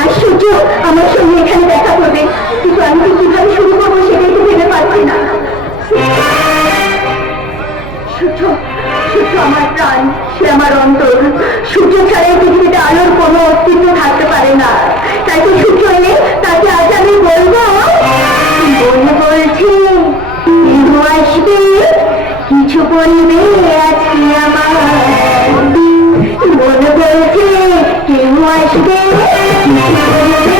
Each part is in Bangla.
আর সূর্য আমার সঙ্গে এখানে দেখা করবে, কিন্তু আমি তো কিভাবে শুরু করবো সেটাই তো ভেবে পাচ্ছি না। সূর্য, সূর্য আমার প্রাণ, সে আমার অন্তর। সূর্য ছাড়া এই পৃথিবীতে আলোর কোনো অস্তিত্ব থাকতে পারে না। তাই তো সূর্য এলে তাকে আজ আমি বলবো, মন বলছে কেউ আসবে, কিছু বলবে আজকে আমার। মন বলছে কেউ আসবে, কিছু বলবে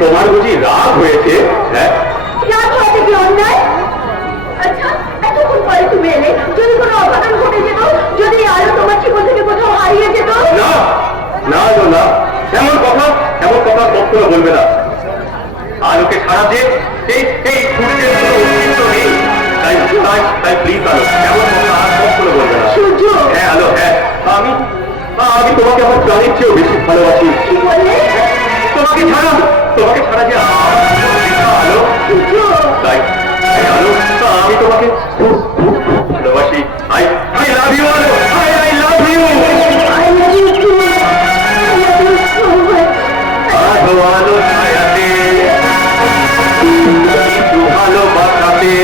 তোমার বুঝি রাগ হয়েছে? হ্যাঁ, রাগ হওয়াতে কি অন্যায়? আচ্ছা, এতক্ষণ পরে তুমি এলে, যদি কোনো অঘটন ঘটে যেত, যদি আলো তোমার জীবন থেকে কোথাও হারিয়ে যেত? না না না, এমন কথা কখনো বলবে না। আলোকে ছাড়া যে এই সূর্যের কোনো অস্তিত্ব নেই, তাই প্লিজ আলো, এমন কথা আর কখনো বলবে না। সূর্য, হ্যাঁ আলো, হ্যাঁ, আমি তোমাকে আমার প্রাণের চেয়েও বেশি ভালোবাসি। কি বললে? তোমাকে ছাড়া যে আলো, তাই আলো, আমি তোমাকে খুব ভালোবাসি। আই লাভ ইউ আলো, আই লাভ ইউ। আলো আলো ছায়াতে কিছু ভালোবাসাতে,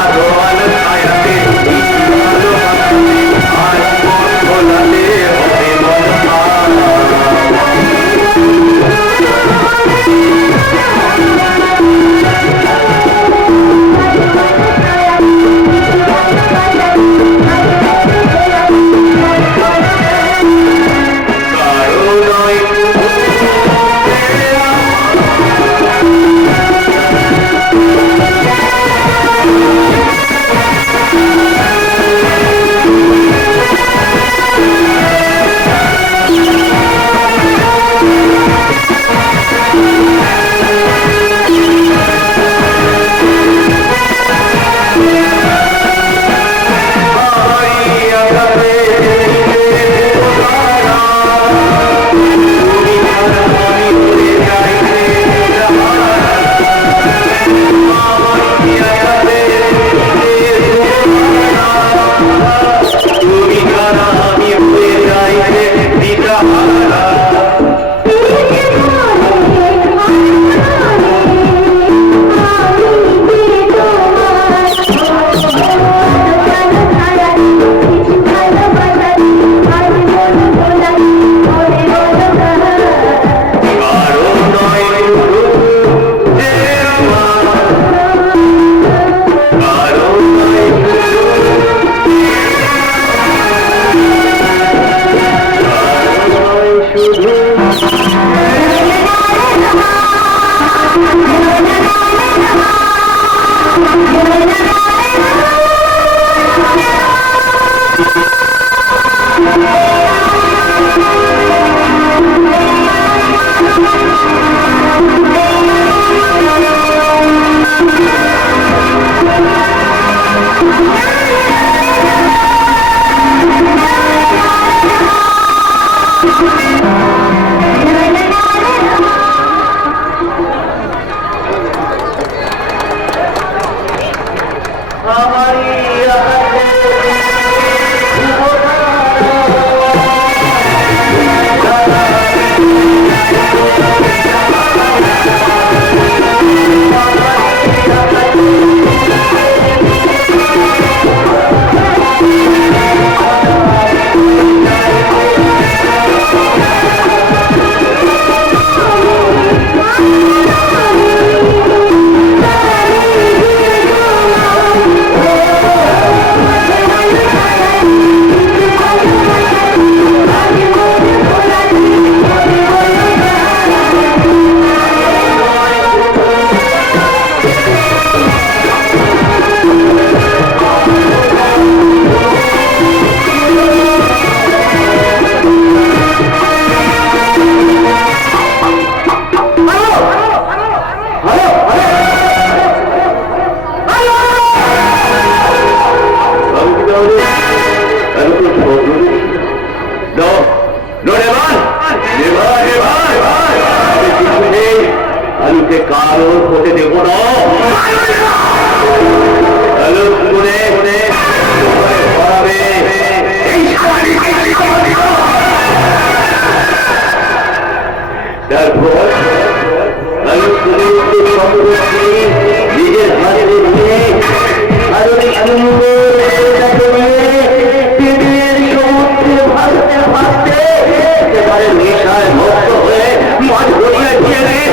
আলো আলো ছায়াতে কিছু ভালোবাসাতে, আর মন ভোলাতে হবে মন ভালো। আলুকে কারো হতে দেব না। আলু করে তারপর আলু নিজের হাতে নিয়ে আরো সমুদ্রে ভাসতে ভাসতে একেবারে নেশায় মস্ত হয়ে মাছ ধরিয়ে দিয়ে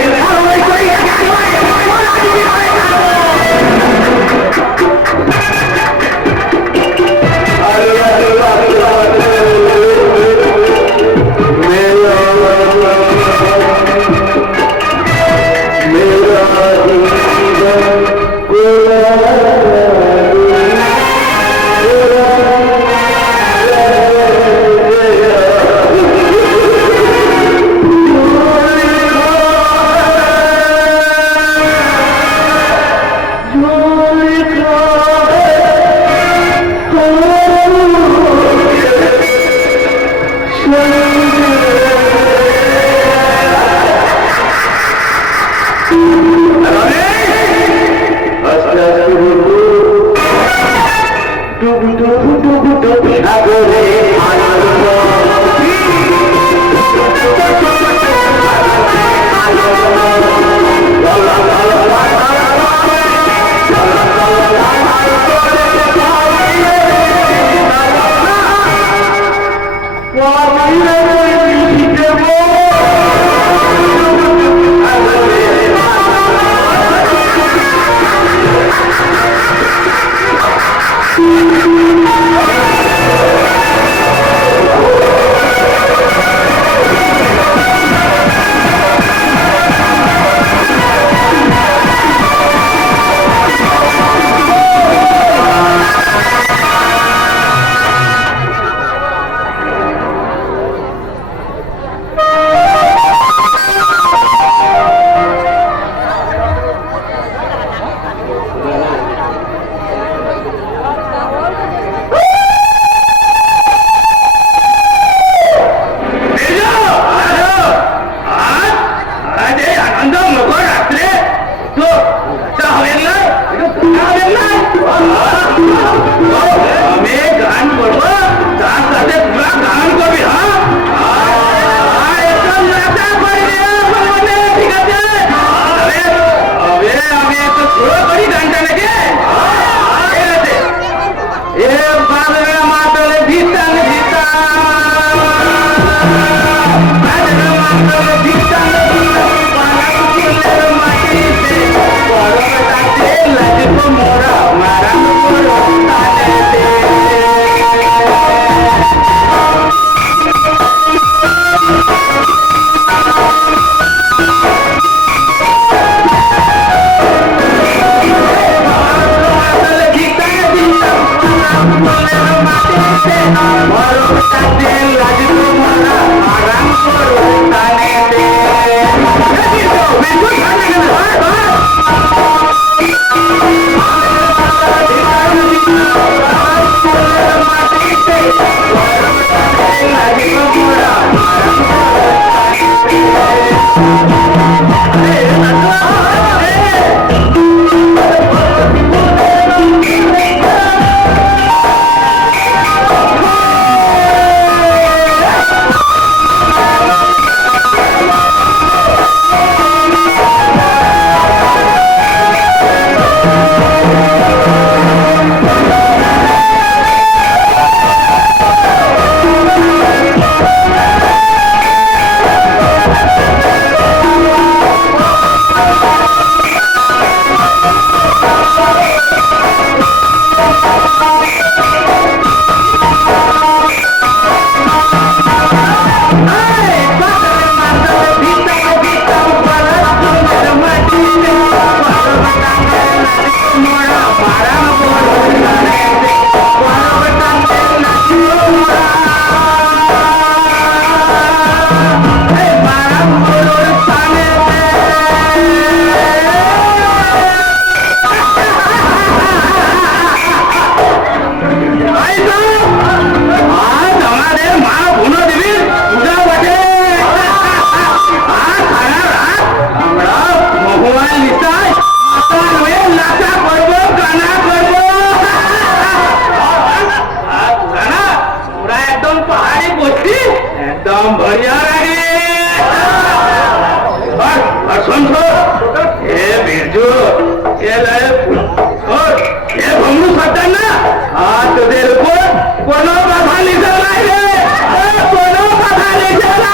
दम बढ़िया लगे और सुन ये बिरजू ये भंगू सकता ना हाँ तुझे ऊपर कोनो बाधा नहीं चला कोनो बाधा नहीं चला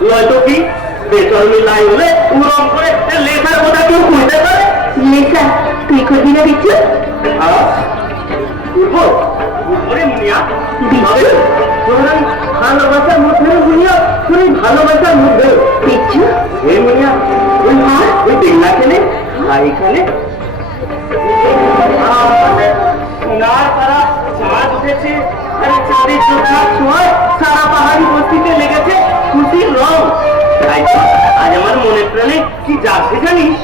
নয়তো কি বেচরমি লাই হলে উড়ম করে লেখার কথা কেউ খুঁজতে পারে লেখা তুই করবি না বিচ্ছু মুনিয়া ভালোবাসার মধ্যে মুনিয়া তুই ভালোবাসার মধ্যে বিচ্ছু হে মুনিয়া ওই দেখলা কেনে এখানে সোনার তারা চাঁদ উঠেছে চাঁদের চোখা ছোঁয়ায় সারা পাহাড়ি বস্তিতে লেগেছে খুশির রং তাই তো আজ আমার মনে প্রাণে কি যাচ্ছে জানিস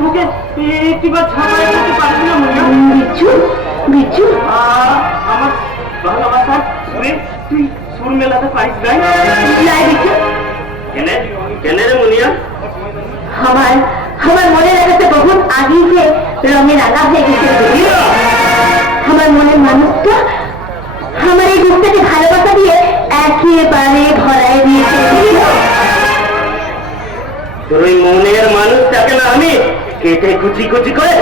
বুকে একটিবার ছাড়াই করতে পারছি না মনে বিচ্ছু বিচ্ছু আমার ভালোবাসা সুরে তুই সুর মেলাতে পারিস নাই বিচ্ছু কেনে কেনে রে মুনিয়া আমার আমার মনে লাগাতে বহুত আগে যে রঙে রাঙা হয়ে গেছে আমার মনের মানুষটা আমার এই বুকটাকে ভালোবাসা দিয়ে একেবারে ভরায় দিয়েছে তোর ওই মনের মানুষটাকে না আমি কেটে কুচি কুচি করে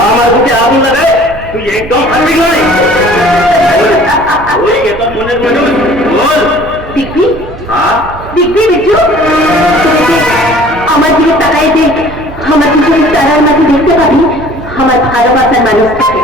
আমার বুকে আগুন লাগায় তুই একদম হারবি নয় ওই তোর মনের মানুষ বল দেখবি হ্যাঁ দেখবি বিচ্ছু আমার দিকে তাকাই যে আমার পিছনে তারার মাঝে দেখতে পাবি আমার ভালোবাসার মানুষটাকে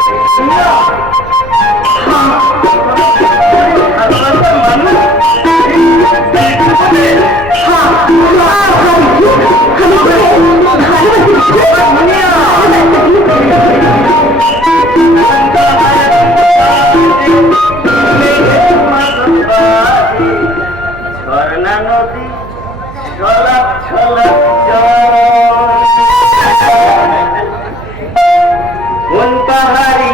ঝর্ণা নদী ছলক ছলক কোন পাহাড়ি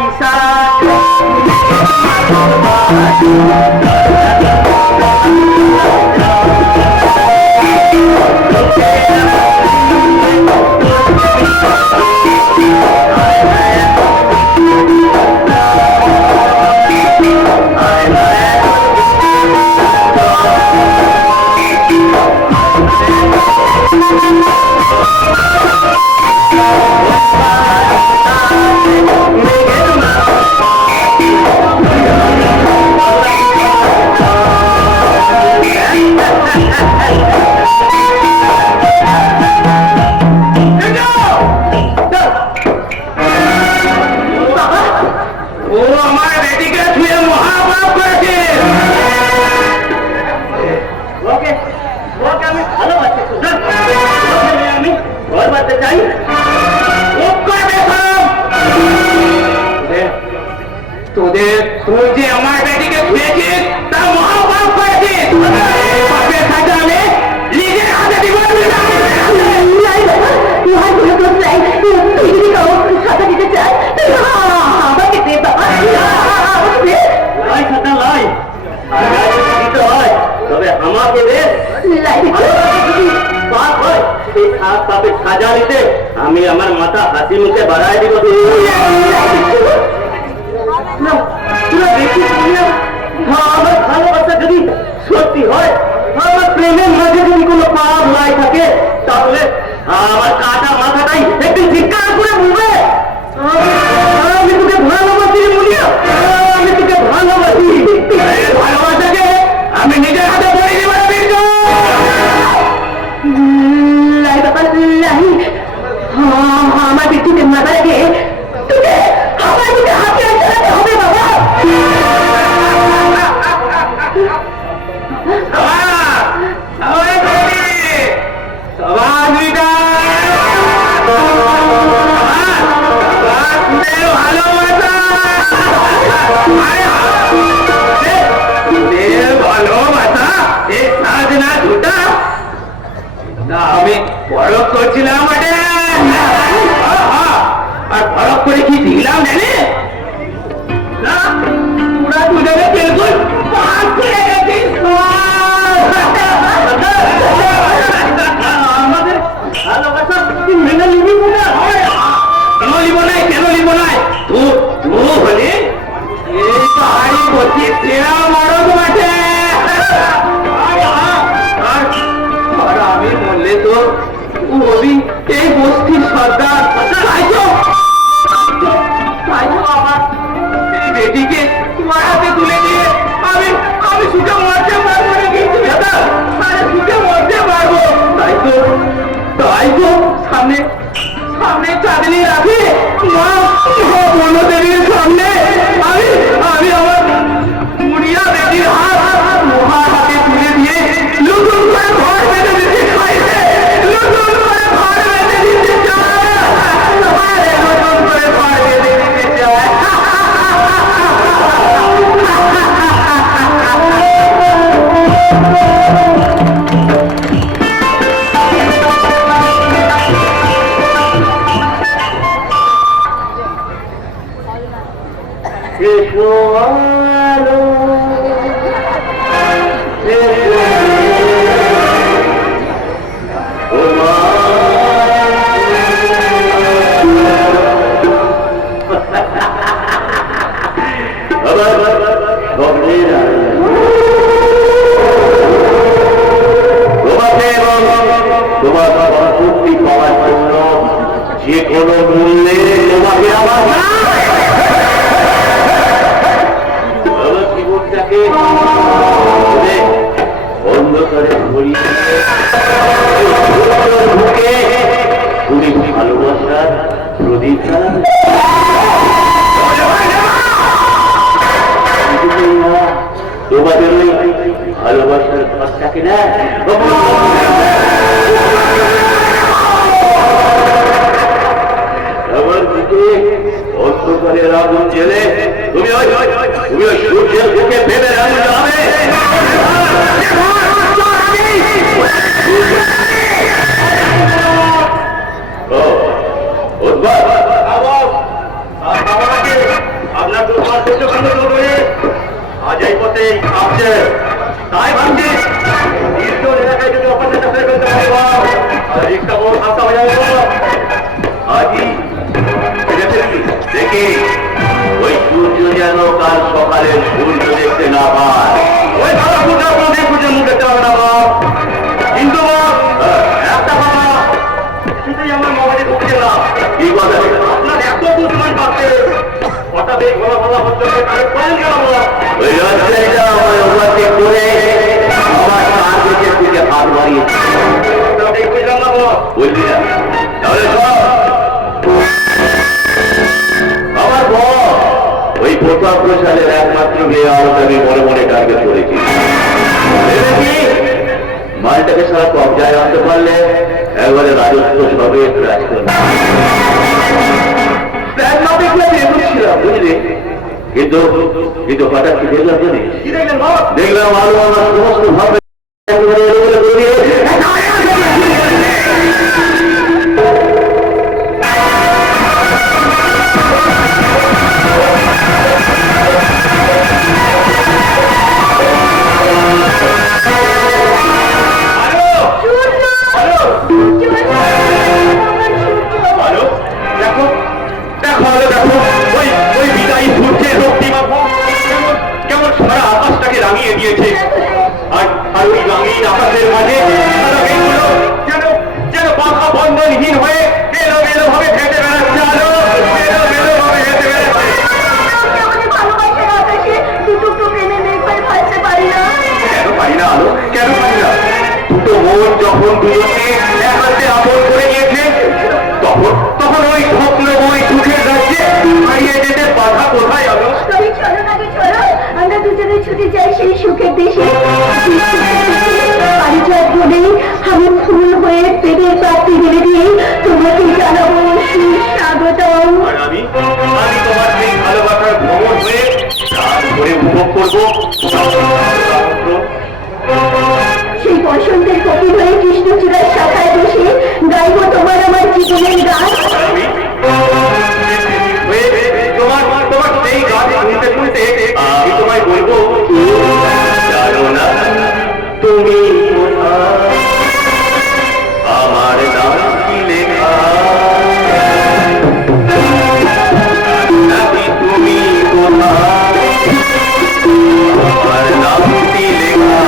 তোদের তুই যে আমার বেটিকে ছুঁয়েছিস তা মহাপাপ করেছিস পাপের সাজা আমি নিজের হাতে দিব তবে আমাকে দে পাপ হয় এই পাপের সাজা নিতে আমি আমার মাথা হাসি মুখে বাড়াই দিব আমার ভালোবাসা যদি সত্যি হয় আমার প্রেমের মাঝে যদি কোনো পাপ নাই থাকে তাহলে আমার কাটা মাথাটাই একটু চিৎকার করে বলবে আমি তোকে ভালোবাসি মুনিয়া, আমি তোকে ভালোবাসি। ভালোবাসাকে আমি নিজের হাতে বলে দিবার আমার বিদ্যুতের মাথা রেখে তোকে আমার দিকে হাতিয়ার চালাতে হবে বাবা। আমি বরফ করছিলাম আর বরফ করে কি দিলাম জানে না, পুরা দুজনে বিলকুল পাঁচ করে গেছিস। আমাদের ভালোবাসা মেনে নিবি না? কেন নিব নাই, কেন নিব নাই? তু হলে এই পাহাড়ি পথে তেরা মরদ মাঠে, আর আমি বললে তো হবি এই বস্তির সর্দার। আমার এই বেটিকে তোমার হাতে তুলে দিয়ে আমি আমি সুখে মরতে পারবো না, কিন্তু দাদা আরে সুখে মরতে পারবো। তাই তো সামনে সামনে চাঁদনি রাখে মা বনদেবীর সামনে আমি আমি আমার মুড়িয়া বেটির হাত লোহার হাতে তুলে দিয়ে নতুন করে ঘর বেঁধে দিতে চাইছে, নতুন করে ঘর বেঁধে দিতে চায়, নতুন করে ঘর বেঁধে দিতে চায়। যে কোনো মূল্যে তোমাকে আমার জীবনটাকে অন্ধকারে ঘুরিয়ে ঢুকে তুমি ভালোবাসার প্রদীপ তোমাদের ওই ভালোবাসার ঘরটাকে না আমার দিকে অন্ধকারের আগুন জেলে তুমি ওই সূর্যের বুকে ফেলে আগুন যাবে। আপনার আজ এই পথে আসছে, তাই ভাবছি দীর্ঘ এলাকায় যদি অপারেশনটা ফেলে ফেলতে পারবো আর রিক্সা বড় খাতা হয়ে যাবে। আজই দেখি ওই সূর্য যেন কাল সকালের সূর্য দেখতে না পায়। ওই দাদা পূজা প্রদীপ পুজোর মুখ দেখতে হবে না কিন্তু একটা কথা সেটাই আমার মগজে ঢুকছে না। কি কথা? আপনার এত বুঝমান পাচ্ছে হঠাৎ এই ঘোলা ঘোলা হচ্ছে তাহলে কয়েন গেল ওই রাস্তাটা আমার ওভারটেক করে আমার কার দিকে দিকে হাত বাড়িয়েছে। বুঝলাম না বলবি না তাহলে আমার ওই প্রতাপ প্রসাদের একমাত্র মেয়ে আরো আমি মনে মনে টার্গেট করেছি। মালটাকে সারা কবজায় আনতে পারলে একবারে রাজত্ব সবে বুঝলি, কিন্তু কিন্তু হঠাৎ কি দেখলাম জানিস? দেখলাম আরো আমার সমস্ত ভাবে রাঙিয়ে দিয়েছে। আর ওই রঙিন আকাশের মাঝে যেন যেন পাখা বন্ধন যখন দুজনকে একসাথে আপন করে নিয়েছে, তখন তখন ওই স্বপ্নময় সুখের রাজ্যে হারিয়ে যেতে বাধা কোথায় আলো? তবে চলো না গো, চলো আমরা দুজনে ছুটে যাই সেই সুখের দেশে। পারিজাত বলে আমি ফুল হয়ে পেটের পাত্রে ঢেলে দিয়ে তোমাকে জানাবো সুস্বাগতম। আর আমি তোমার সেই ভালোবাসার ভ্রমণ হয়ে রাত করে উপভোগ করবো সেই বসন্তের কপিল হয়ে কৃষ্ণচূড়ার শাখায় বসে গাইব তোমার আমার জীবনের গান। আমি তোমার তোমার সেই গান শুনতে শুনতে আমি তোমায় বলবো, জানো না তুমি কোথায়, আমার নাম কি লেখা, নাকি তুমি কোথায়, আমার নাম কি লেখা।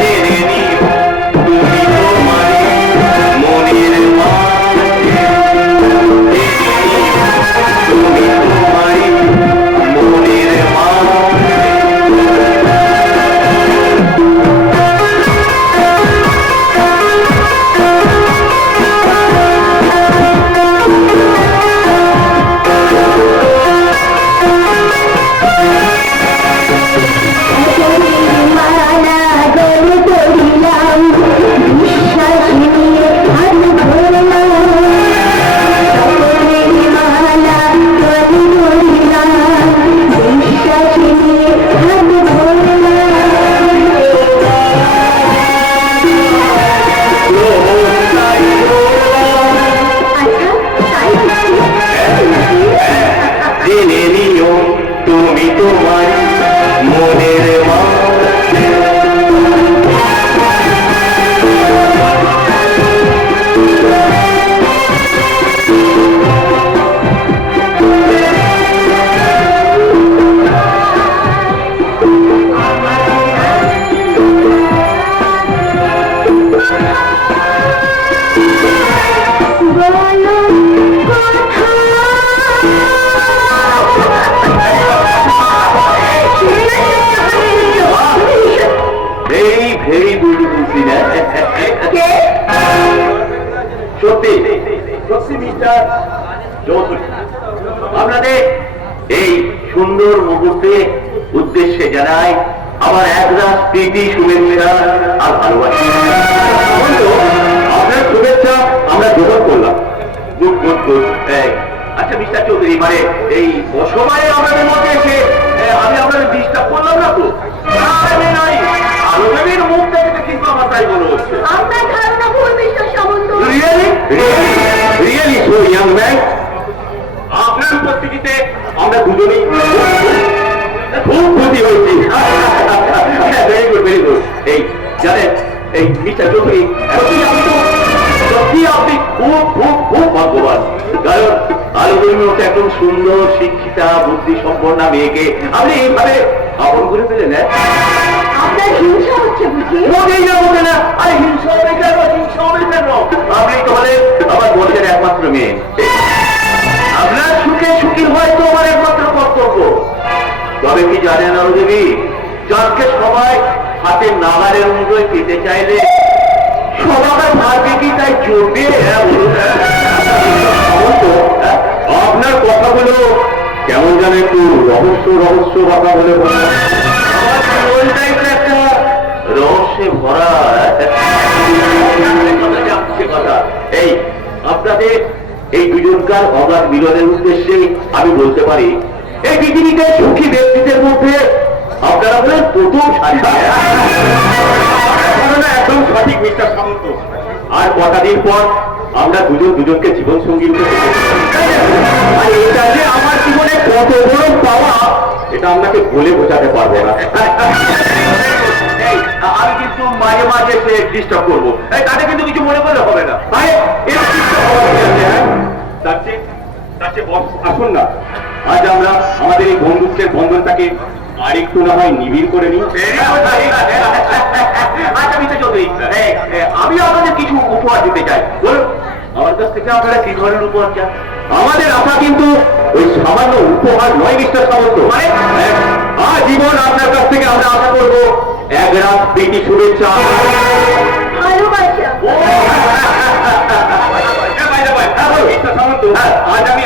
জেনে নিও তুমি তোমার মনের মাঝে, জেনে নিও তুমি তোমার মনের মাঝে। মালা গলে পড়িলাম, বিশ্বাস নিয়ে হাত ধরলাম। সকলের মালা গলে পড়িলাম, বিশ্বাস নিয়ে হাত ধরলাম। আচ্ছা, তাই জেনে নিও তুমি তোমার মনের মাঝে। বলো ভেরি ভেরি বিউটিফুল সিন। সত্যি সত্যি মিস্টার চৌধুরী, আপনাদের এই সুন্দর মুহূর্তে উদ্দেশ্যে জানাই আমার একরাশ প্রীতি, শুভেচ্ছা আর ভালোবাসা। বন্ধু, আপনার শুভেচ্ছা আমরা গ্রহণ করলাম। Good good good. আচ্ছা মিস্টার চৌধুরী, মানে এই অসময়ে আমাদের মধ্যে এসে আমি আপনাদের ডিস্টার্ব করলাম না তো? নাই, আলোদেবীর মুখ দেখতে কিন্তু আমার তাই মনে হচ্ছে। আপনার ধারণা ভুল mister Samanta. Really really so young man, আপনার উপস্থিতিতে আমরা দুজনেই খুব খুশি হয়েছি। Very good very good. এই জানেন, এই মিস্টার চৌধুরী, সত্যি আপনি খুব খুব খুব ভাগ্যবান। কারণ আলোদের মতো একদম সুন্দর, শিক্ষিতা, বুদ্ধি সম্পন্ন মেয়েকে আপনি এইভাবে আপন করে ফেলেন। আপনার হিংসা হচ্ছে বুঝি? মোটেই না, মোটে না। আরে হিংসা হবে কেন, হিংসা হবে কেন? আপনি তো হলেন আমার বোনের একমাত্র মেয়ে। আপনার সুখে সুখী হয়তো আমার একমাত্র কর্তব্য। তবে কি জানেন আরো দেবী, যাকে সবাই হাতে নাগালের মুঠোয় পেতে চাইলে সবাই ভাববে কি তাই চলবে? আপনার কথাগুলো কেমন জানে একটু রহস্য রহস্য কথা বলে একটা রহস্যে ভরা কথা। এই আপনাদের এই দুজনকার অগাধ মিলনের উদ্দেশ্যে আমি বলতে পারি, এই পৃথিবীতে সুখী ব্যক্তিদের মধ্যে আপনারা হলেন প্রথম সারি। একদম সঠিক মিস্টার সামন্ত। আর কটা দিন পর আমরা দুজন দুজনকে জীবন সঙ্গী রূপে আর এটা যে আমার জীবনে কত বড় পাওয়া, এটা আপনাকে বলে বোঝাতে পারবো না। আমি কিন্তু মাঝে মাঝে সে ডিস্টার্ব করবো, তাতে কিন্তু কিছু মনে করলে হবে না। আসুন না, আজ আমরা আমাদের এই বন্ধুত্বের বন্ধনটাকে আর একটু না হয় নিবিড় করে নিই। আচ্ছা মিস্টার চৌধুরী, আমি আপনাদের কিছু উপহার দিতে চাই। বলুন আমার কাছ থেকে আপনারা কি ধরনের উপহার চান? আমাদের আশা কিন্তু ওই সামান্য উপহার নয় মিস্টার সামন্ত, মানে জীবন আপনার কাছ থেকে আমরা আশা করবো এক রাত প্রীতি শুভেচ্ছা, ভালোবাসা। আজ আমি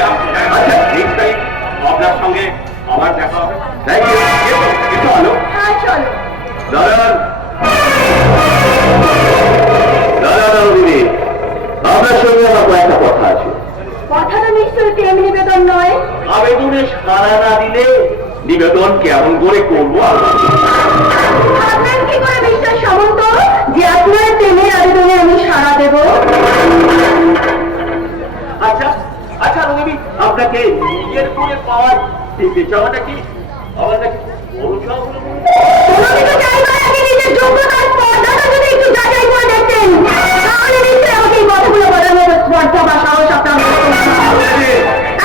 আচ্ছা নেক্সট টাইম আপনার সঙ্গে আমার দেখা হবে। Thank you. ভালো হ্যাঁ চলো। দাদা দাদা দিদি, আপনার সঙ্গে আমার কয়েকটা কথা আছে। কথাটা নিশ্চয়ই প্রেম নিবেদন নয়? আবেদনে সাড়া না দিলে নিবেদন কেমন করে করবো? আপনার কি করে বিশ্বাস সামন্ত যে আপনার প্রেমের আবেদনে আমি সাড়া দেব? আচ্ছা আচ্ছা রবি, আপনাকে নিজের করে পাওয়ার চাওয়াটা কি আমার কাছে বড় চাওয়া বলে মনে হয়? কোনো কিছু চাইবার আগে নিজের যোগ্যতার স্পর্ধাটা যদি একটু যাচাই করে দেখতেন, তাহলে নিশ্চয়ই আমাকে এই কথাগুলো বলার মতো স্পর্ধা বা সাহস আপনার মধ্যে থাকতো না।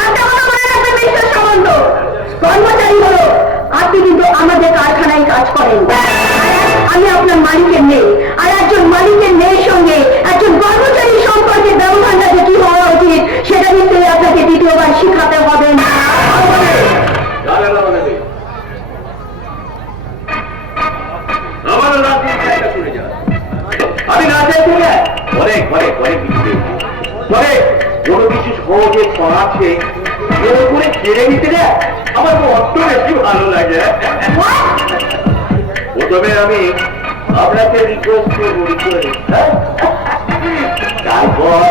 একটা কথা মনে রাখবেন মিস্টার সামন্ত, কর্মচারী হলো আপনি কিন্তু আমাদের কারখানায় কাজ করেন। আমি আপনার মালিকের মেয়ে, আর একজন মালিকের মেয়ের সঙ্গে একজন কর্মচারীর সম্পর্কের ব্যবহারটা যে কি হওয়া উচিত সেটা নিশ্চয়ই আপনাকে দ্বিতীয়বার শিখাতে হবে না। আমার নাম শুনে যান, আমি না চাইছি না অনেক অনেক অনেক কিছু তবে কোনো কিছু সহজে পাচ্ছে করে ছেড়ে নিতে না আমার বড্ড বেশি ভালো লাগে। প্রথমে আমি আপনাকে রিকোয়েস্ট করবো, তারপর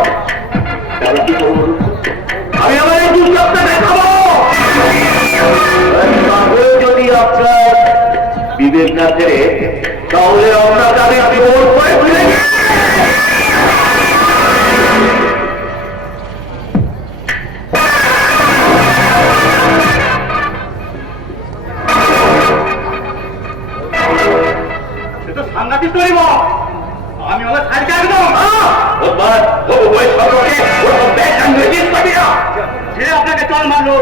কি করবো আমি আমার এই দুর্যোগটা দেখাবো। যদি আপনার বিবেক না ছেড়ে তাহলে আমরা যাবে আমি ওর করে ফেলে সাংঘাতিক তৈরি আমি আমার সাইডকে একদম যে আপনাকে চল মারলো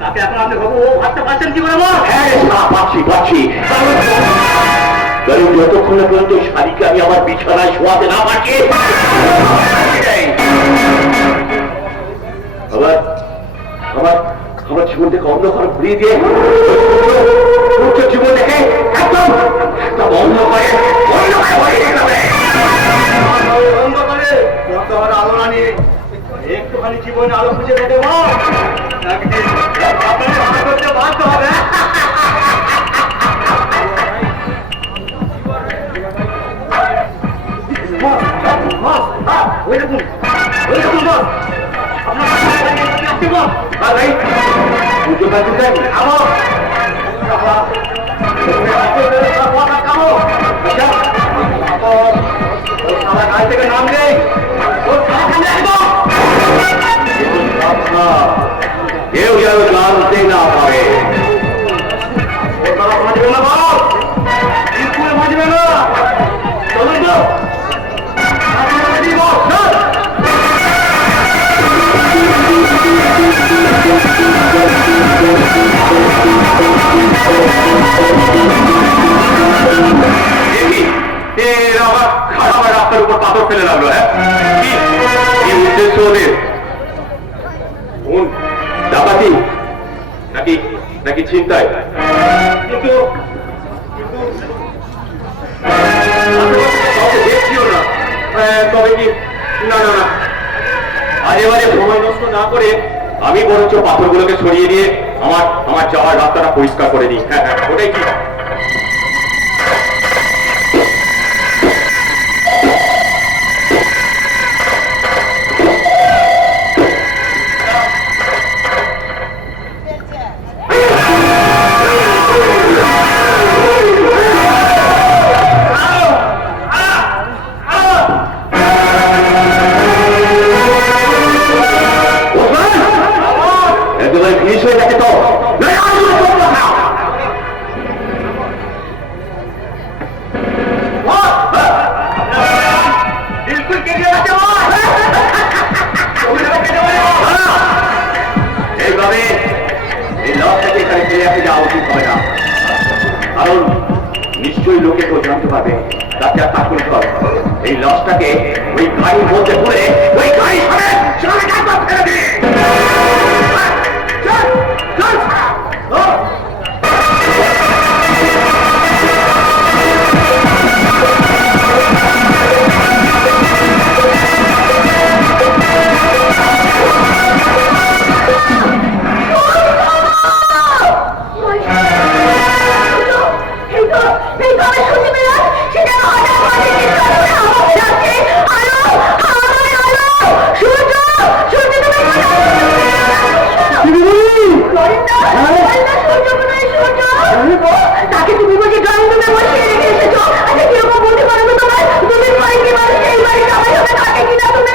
তাকে এখন আপনি ভাবো ভাবতে পারছেন কি করে? পাচ্ছি পাচ্ছি, কারণ যতক্ষণ না পর্যন্ত শাড়িকে আমি আমার বিছানায় শোয়াতে না পারছি আবার আমার আমার জীবন থেকে অন্ধকার ঘুরিয়ে দিয়ে জীবন থেকে একদম একদম অন্ধকারে আলো না নিয়ে একটুখানি জীবনে আলো খুঁজে দেবে করতে বাধ্য হবে। ওই রকম ওই রকম থেকে নাম নেই কেউ যেন জানতে না পারে। বাঁচবে না বাপ, বাঁচবে না। চলুন তো খারাপ রাস্তার উপর পাথর ফেলে লাগলো। হ্যাঁ কি উদ্দেশ্য ওদের? ডাকাতি নাকি নাকি চিন্তায়? কিন্তু দেখছিও না। তবে কি না না না, আজ এবারে সময় নষ্ট না করে আমি বরঞ্চ পাথরগুলোকে সরিয়ে দিয়ে আমার আমার যাওয়ার রাস্তাটা পরিষ্কার করে দিই। হ্যাঁ হ্যাঁ ওটাই কি। কারণ নিশ্চয়ই লোকে তো জানতে পারবে তাকে আর তা করতে হবে। এই লাশটাকে ওই গাড়ির মধ্যে পড়ে ওই গাড়ি সমেত জমিটা ফেলে দে। চল, চল, ও। তাকে তুমি বলছি ড্রয়িং রুমে বসিয়ে রেখে এসেছো। আচ্ছা কিরকম বলতে পারো তো তোমার তুমি বাড়ি কি মানুষ এই বাড়ি সবাই সাথে থাকে কিনা তুমি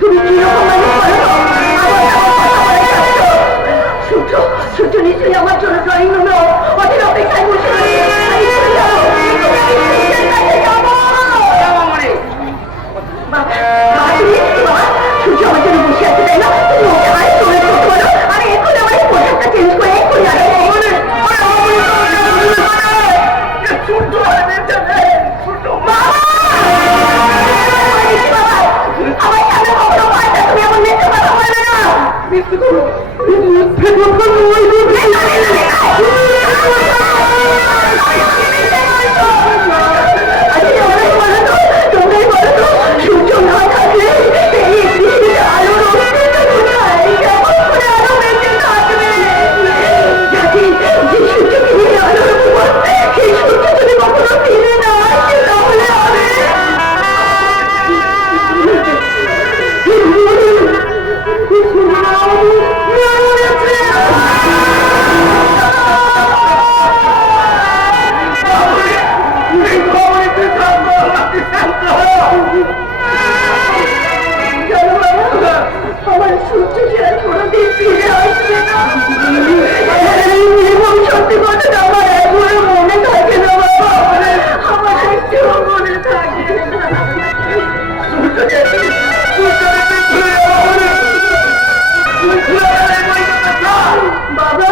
তুমি কিরকম সূর্য সূর্য নিশ্চয়ই আমার জন্য ড্রয়িং রুমে অধীর অপেক্ষায় বসে সূর্য আমার জন্য বসে আছে তাই না তুমি ওকে আর চলে করতে পারো আর এখন আমার পোশাকটা চেঞ্জ করে এক্ষুনি আমার সামনে কখনো পারটা তুমি এমন মিথ্যে কথা বলবে না মিথ্যে করো সূর্য না থাকলে এই পৃথিবীতে আলোর অস্তিত্ব কোথায় কেমন করে আলো বেঁচে থাকবে যাতে যে সূর্যকে নিয়ে আলোর উপর সেই সূর্য যদি কখনো ফিরে না আসে তাহলে হবে আমার সূর্য সেরা কোনোদিন ফিরে আসবে না এবং সত্যি কথা আমার একবারে মনে থাকে না বাবা আমার একটুও মনে থাকে বাবা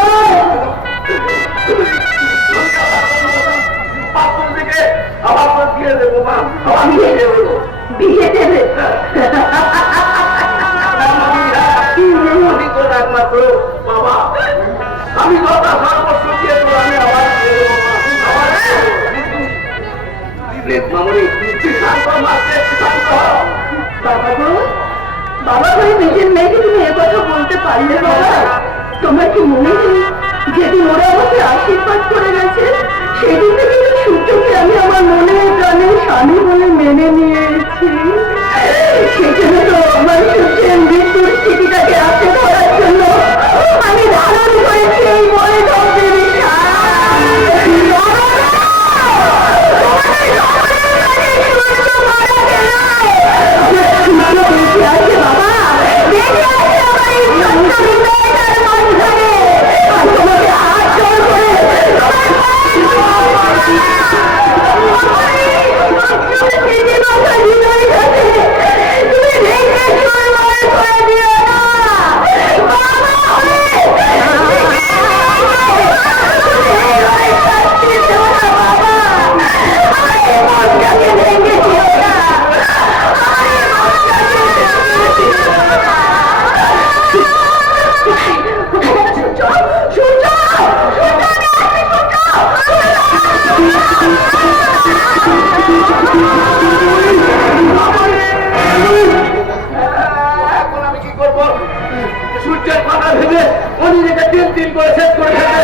আবার বিয়ে দেবো মা, আবার বিয়ে দেবে বিয়ে দেবে আমি তো একমাত্র বাবা, আমি কথা সর্বস্ব দিয়ে তো আমি আবার বিয়ে দেবো মা, মামনি বাবা ভাই নিজের মেয়েকে তুমি একথা বলতে পারলে বাবা তোমার কি মনে নেই যেদিন ওরা আমাকে আশীর্বাদ করে গেছে সেদিন থেকে সূর্যকে আমি আমার মনে প্রাণে স্বামী বলে মেনে নিয়েছি সেজন্য তো আমার সূর্যের মৃত্যুর স্থিতিটাকে আঁকড়ে ধরার জন্য আমি ধারণ করেছি এই মনে ধরতে বাবা দেখে আছে আমার এই সত্য হৃদয়টার মাঝখানে আর তোমাকে হাত জোর করে তুমি রেখে করে দিও না এখন আমি কি করবো? সূর্যের কথা ভেবে উনি যেটা তিন তিন করে শেষ করে ফেলবে।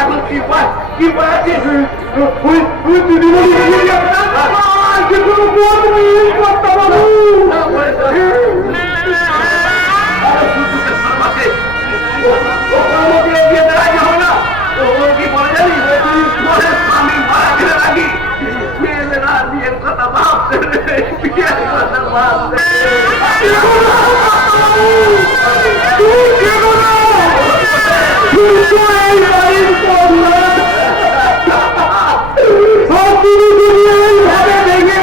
এখন কি পায় কি পায় আছে আমি মারা গেলে রাখি বিয়ের কথা ভাবতে বিয়ের কথা ভাবতে ভেঙে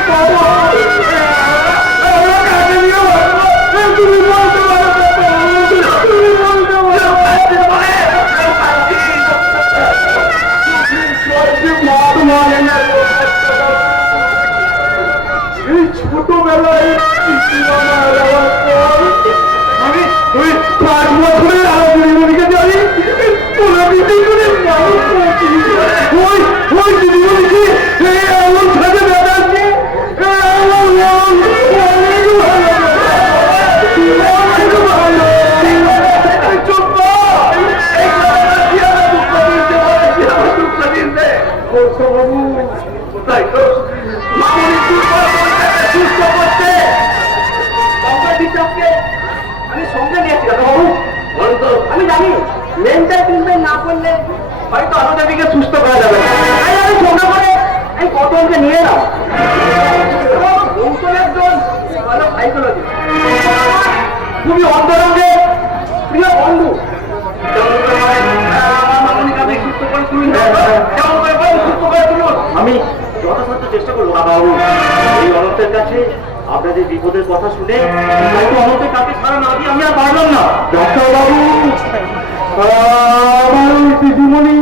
বাবু তাই তো মামনি সুস্থ করতে আমি সঙ্গে নিয়েছি বাবু। বলুন তো, আমি জানি মেন্টাল ট্রিটমেন্ট না করলে হয়তো আলোদেবীকে সুস্থ করা যাবে না। তাই আমি সঙ্গে করে এই কতজনকে নিয়ে এলাম। একজন ভালো সাইকোলজি, খুবই অন্তরঙ্গে প্রিয় বন্ধু। আমি যথাসাধ্য চেষ্টা করবো বাবু। এই অনন্তের কাছে আপনাদের বিপদের কথা শুনে হয়তো অনন্তের কাছে ছাড়া না দিয়ে আমি আর পারলাম না। ডাক্তার বাবু, আমার দিদিমণি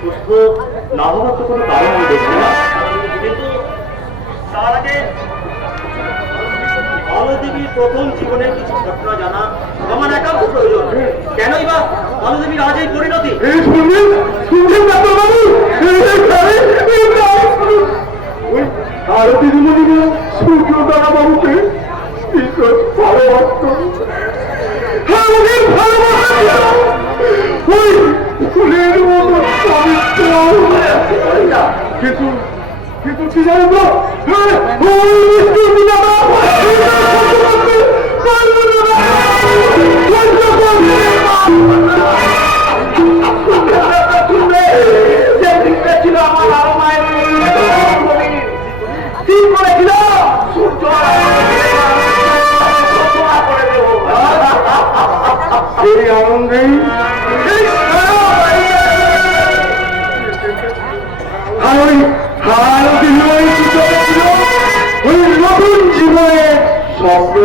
সুস্থ না হওয়ার তো কোনো কারণ আমি দেখছি না, কিন্তু তার আগে আলোদেবীর প্রথম জীবনের কিছু ঘটনা জানা আমার একান্ত প্রয়োজন। কেনই বা আলোদেবীর আজ এই পরিণতি? আরতি দিদিমণিকে সূর্য দাদা বাবুকে ভালোবাসত, ফুলের মতো কিন্তু কিন্তু কি জানো তো, ছিল আমার বাবা মায়ের ঠিক করেছিল সূর্য এই আনন্দেই ওই নতুন জীবনের স্বপ্ন।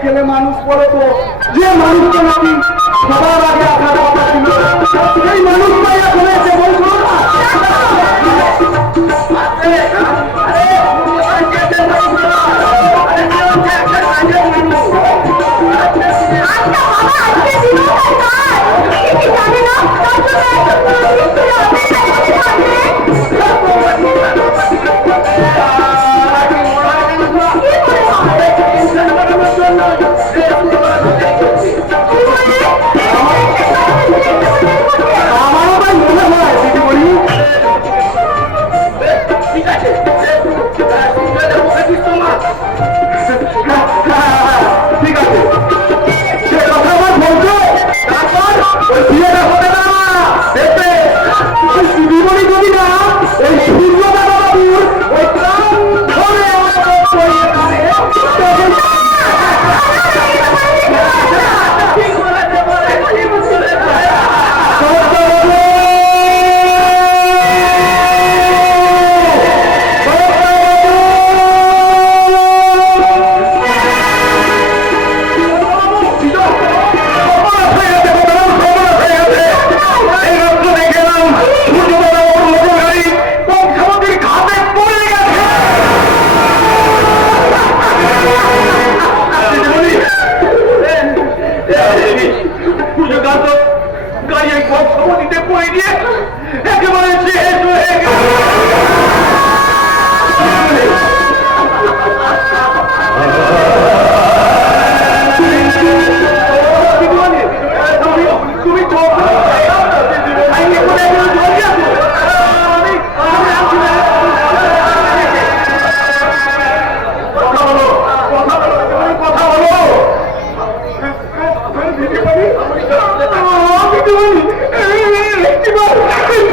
ছেলে মানুষ বলে তো, যে মানুষটা নাকি সবার আগে আসার কথা ছিল সেই মানুষটাই এখন এসে বলছো না। কথা বলো।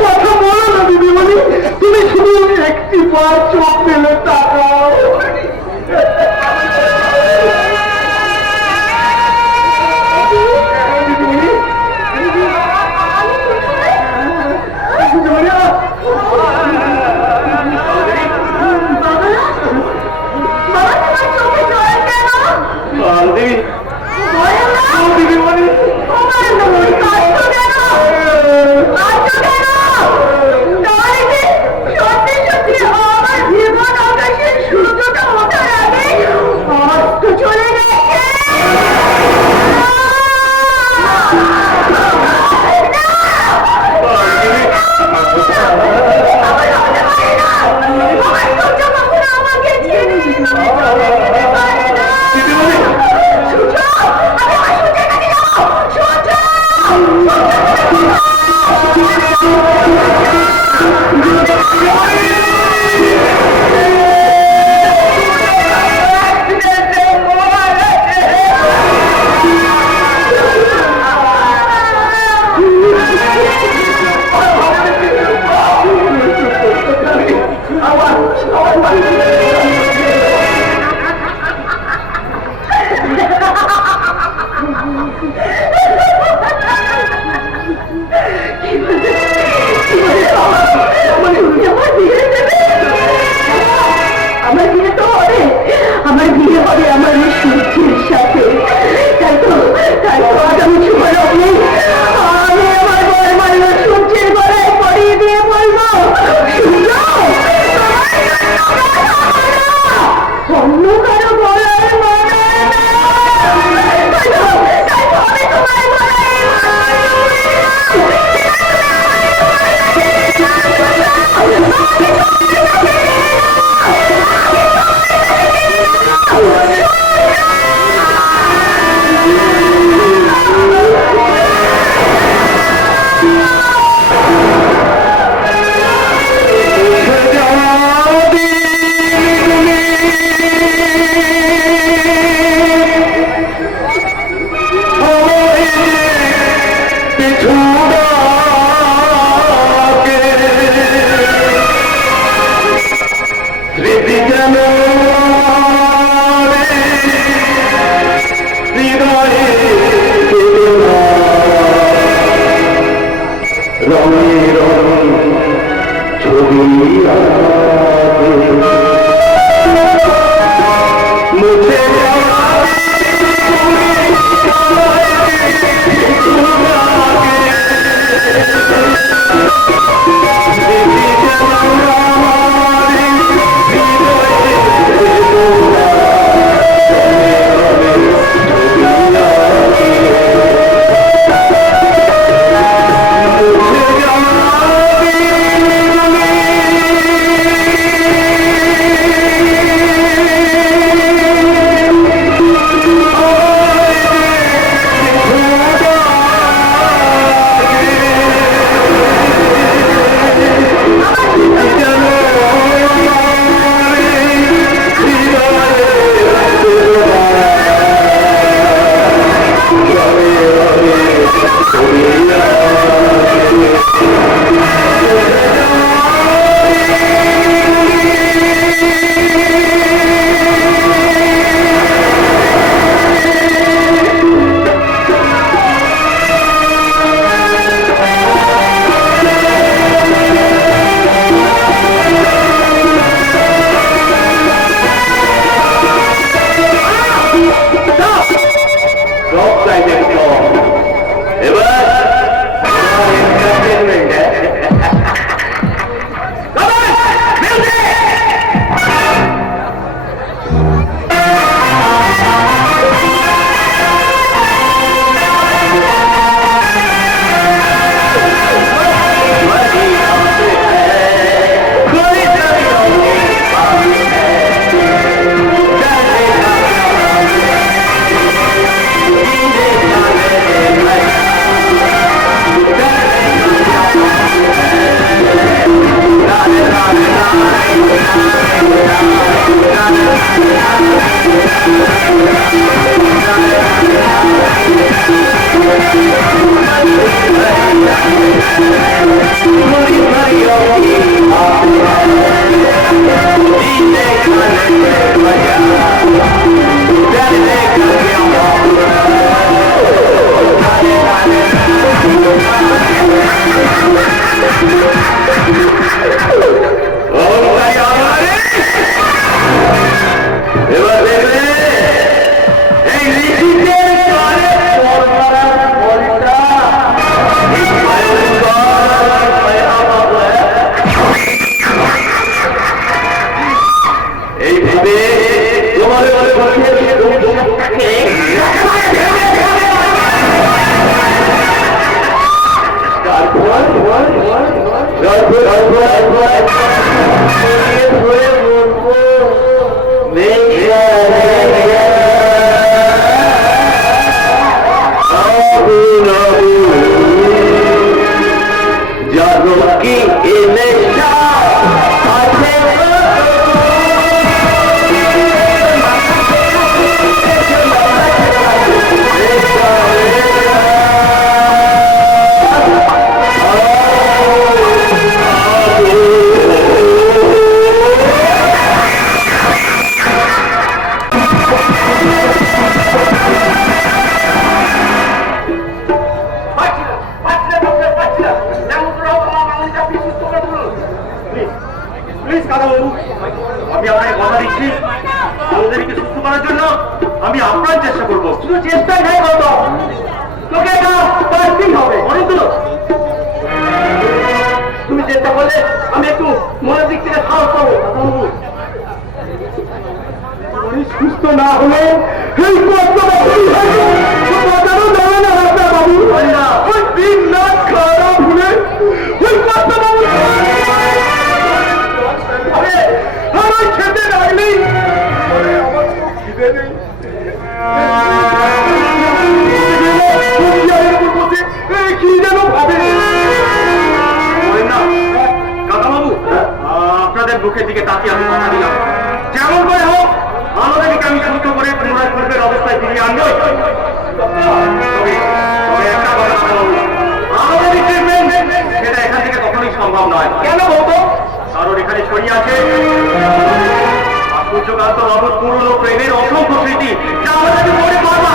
কথা বলো না দিদিমণি, তুমি শুধু একটি বার চোখ মেলে তাকাও। আমার বিয়ে হবে আমার সূর্যের সাথে। তাই তো আজ আমি ছোট নেই, আমি আমার বর মারল সূর্যের গলায় পরিয়ে দিয়ে বলবো, অন্য কারো গলায় মানায় না। তাই তো আমি তোমার গলায় Thank you. এবার দেখবে এই ঋষিদের কানে পরমার ফলটা এই ভেবে তোমার কি এনে আমি আপনাকে কথা দিচ্ছি আমাদেরকে সুস্থ করার জন্য আমি আপ্রাণ চেষ্টা করবো। শুধু চেষ্টাই নাই করবো, তোকে এটা করতেই হবে। অনেক তুমি চেষ্টা করলে আমি একটু মনের দিক থেকে সাহস পাবো। সুস্থ না হলে এই দিন না খারাপ হলে ওই আমার খেতে লাগলেই আমার খিদে নেই। কি যেন ভাবে কাকাবাবু, আপনাদের মুখের দিকে তাকিয়ে আমি কথা দিলাম, যেমন করে হোক আমাদেরকে আমি সুস্থ করে পুনরায় পূর্বের অবস্থায় ফিরিয়ে আনবো। একটা কথা কাকাবাবু, আমাদের ট্রিটমেন্ট সেটা এখান থেকে কখনোই সম্ভব নয়। কেন বলতো? কারণ এখানে ছড়িয়ে আছে সূর্যকান্ত বাবুর পুরনো প্রেমের অসংখ্য স্মৃতি, যা আমাদেরকে মনে করবো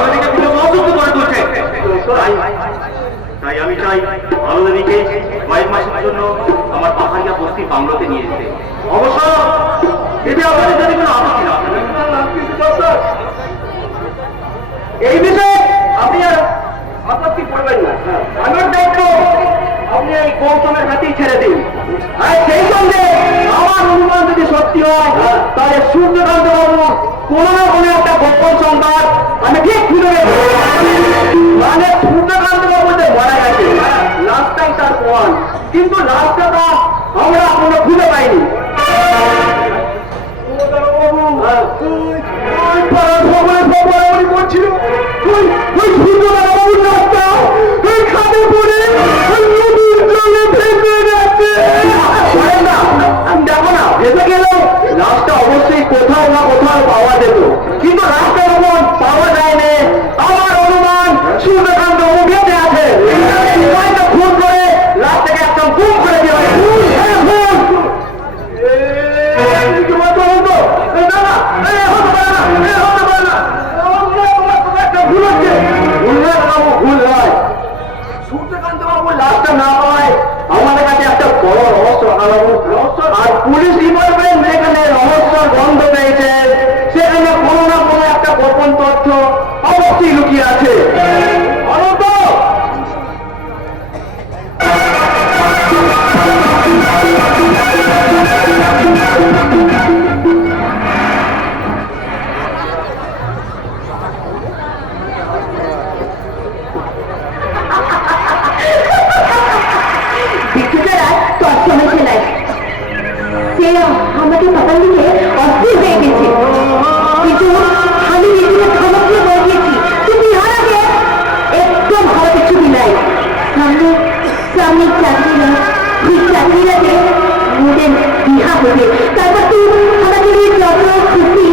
আমাদেরকে পুরো অসুস্থ করে তুলছে। তাই আমি চাই আনন্দনীকে কয়েক মাসের জন্য আমার পাহাড়িয়া বস্তি বাংলোতে নিয়ে যেতে। অবশ্য এতে আপনাদের যদি কোনো আপত্তি না এই বিষয়ে আপনি আর আপত্তি করবেন না। আমার দায়িত্ব আপনি এই গৌতমের হাতেই ছেড়ে দিন। আর সেই সঙ্গে আমার অনুমান যদি সত্যি হয় তাহলে সূর্যকান্ত বাবু কোনো না কোনো একটা গোপন সংবাদ আমি ঠিক খুঁজে নেব। মানে সূর্যকান্ত বাবু যে মারা গেছে লাস্টটাই তার প্রমাণ, কিন্তু লাস্টটা আমরা কোনো খুঁজে পাইনি। করছিল ওই সূর্যকান্ত বাবুর রাস্তা ওই খাদে পড়ে দেখো না ভেসে গেল, লাশটা অবশ্যই কোথাও না কোথাও পাওয়া যেত, কিন্তু লাশটা যখন পাওয়া যায়নি আমার অনুমান সূর্যকান্ত বেঁচে আছে। খুন করে লাশটাকে একদম খুন করে দেওয়া ভুল নয়। সূর্যকান্ত বাবু লাশটা না পাওয়ায় আমাদের কাছে একটা বড় রহস্য আর পুলিশ ডিপার্টমেন্ট যেখানে রহস্য বন্ধ পেয়েছে সেখানে কোনো না কোনো একটা গোপন তথ্য অবশ্যই লুকিয়ে আছে। আমাকে পাতা নিয়ে অস্থির হয়ে গেছে, কিন্তু আমি নিজেকে ধমকিয়ে বলিয়েছি তুমি আর আগে একদম ভালো কিছু দিলাই। সামনে চাকরিরা ওই চাকরিরাতে ওদের বিহা হবে, তারপর তুই আমাকে নিয়ে যত খুশি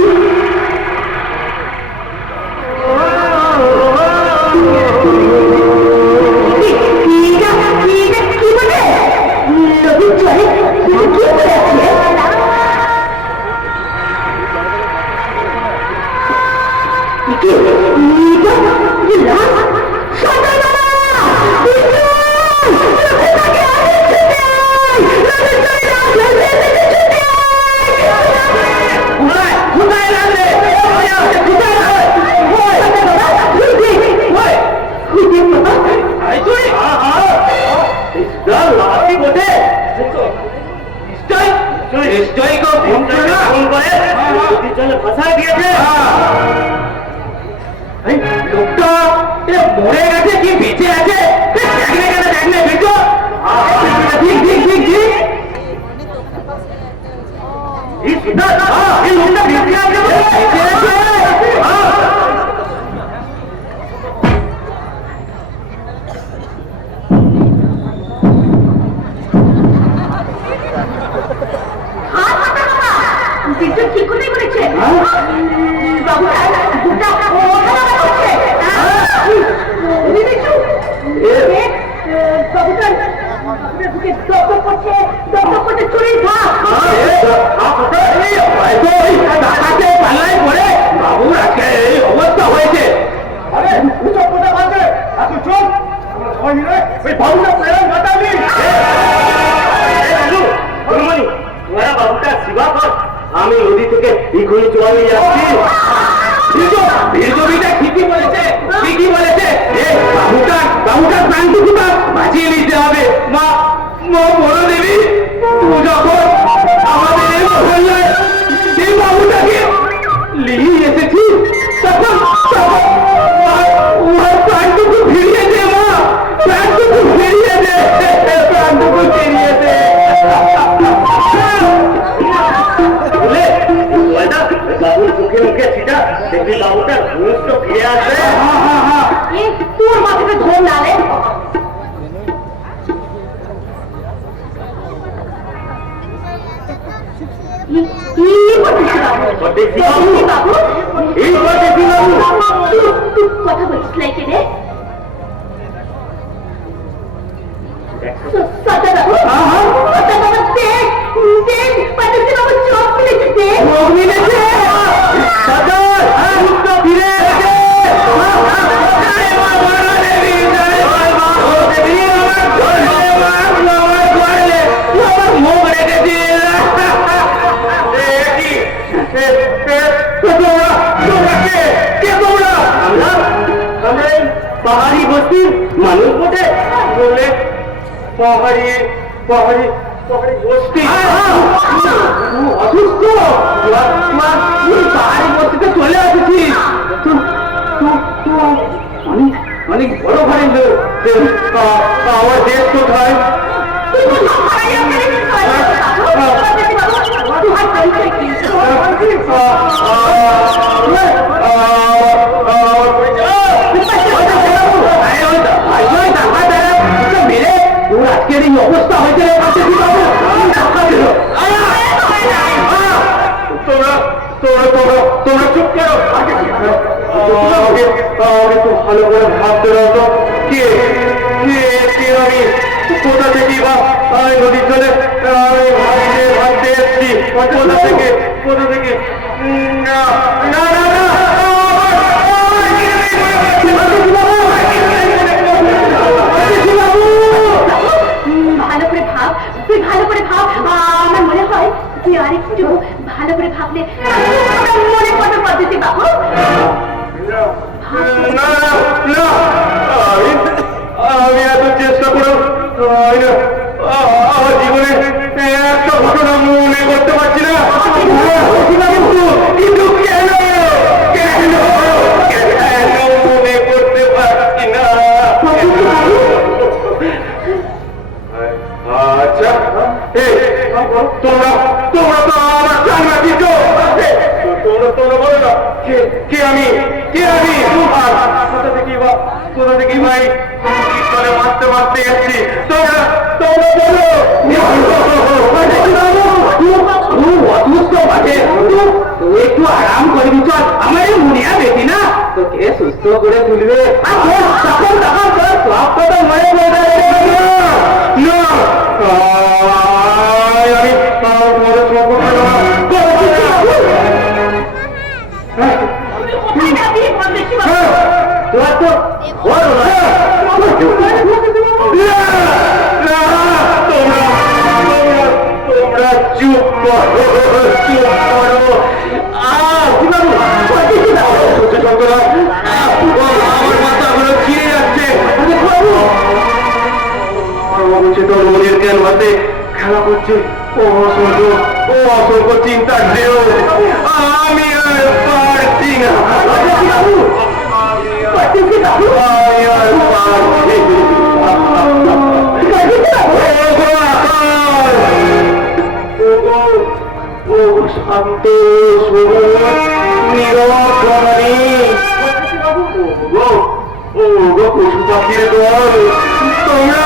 ভাষায় দিয়েছে। এই লোকটা মরে গেছে কি বেঁচে আছে? দেখলে কেন দেখলে দেখো। ঠিক ঠিক ঠিক ঠিক এই লোকটা বেঁচে আছে। বিদ্যুৎ ঠিক করে বলেছে বাবুটা দুটা বাবুটার বুকে দপ্তর করছে চুরির ভাব। পাল্লাই পড়ে বাবুর আজকে এই অবস্থা হয়েছে। আরে উৎসব কোথায় আছে? এত চোখ সবাই মিলে ওই বাবুটা প্রেরণ ঘটাবি। বাবুটা শিবা কর, আমি নদী থেকে এখনই জল নিয়ে যাচ্ছি। ঠিকই বলেছে, ঠিকই বলেছে। বাবুটার প্রাণটুকু বাঁচিয়ে নিতে হবে। মা বড় দেবী, তুই যখন আমাদের এই মহল্লায় সেই বাবুটাকে নিয়ে এসেছিস তখন ওর প্রাণটুকু ফিরিয়ে দে। মা প্রাণটুকু ফিরিয়ে দে, প্রাণটুকু ফিরিয়ে দে। বাবুর চোখে মুখে ছিটা দেখবি বাবুটার ঘুষ তো ফিরে আসবে। তোর মাথাকে ধর নালে কথা বলছিস লাইকে রে পাহাড়ি বস্তির মানুষ বটে বলে পাহাড়ি পাহাড়ি পাহাড়ি বস্তি অসুস্থ পাহাড়ি বস্তিতে চলে এসেছিস। অনেক বড় ঘরের লোক। আমার দেশ কোথায়? আজকের এই অবস্থা হয়েছে তোমরা চুপ করো। একটু ভালো করে ভাবতে রাখো কে কে আমি কোথা থেকে বা নদীর জলে ভাবতে এসছি কোথা থেকে না না না না ভালো করে ভাব, তুই ভালো করে ভাব। আমার মনে হয় তুই আরেকটু ভালো করে ভাবলে মনে পড়বে পদ্ধতি বাবু। আমি এত চেষ্টা করে আমার জীবনে একটা ঘটনা মনে করতে পারছি না। কিন্তু কেন মনে করতে পারছি না? আচ্ছা তোমরা তো আমার জানা দিত। তোমরা বলো না কে আমি কোথা থেকে ভাই মারতে মারতে এসছি। তোমরা বলো অসুস্থ বাজে, তুই একটু আরাম করবি। চল আমার এই মুনিয়া বেশি না তোকে সুস্থ করে তুলবে। তখন সব কথা মনে পড়ে তোমরা চুপ করো। আমার মাথাগুলো ছিঁড়ে যাচ্ছে। তোর মনের জ্ঞান হাতে খেলা করছে। ও ও অসংখ্য চিন্তার ঢেউ, আমি আর পারছি না। আমি আর পারছি শান্ত পশু পাখির দল, তোমরা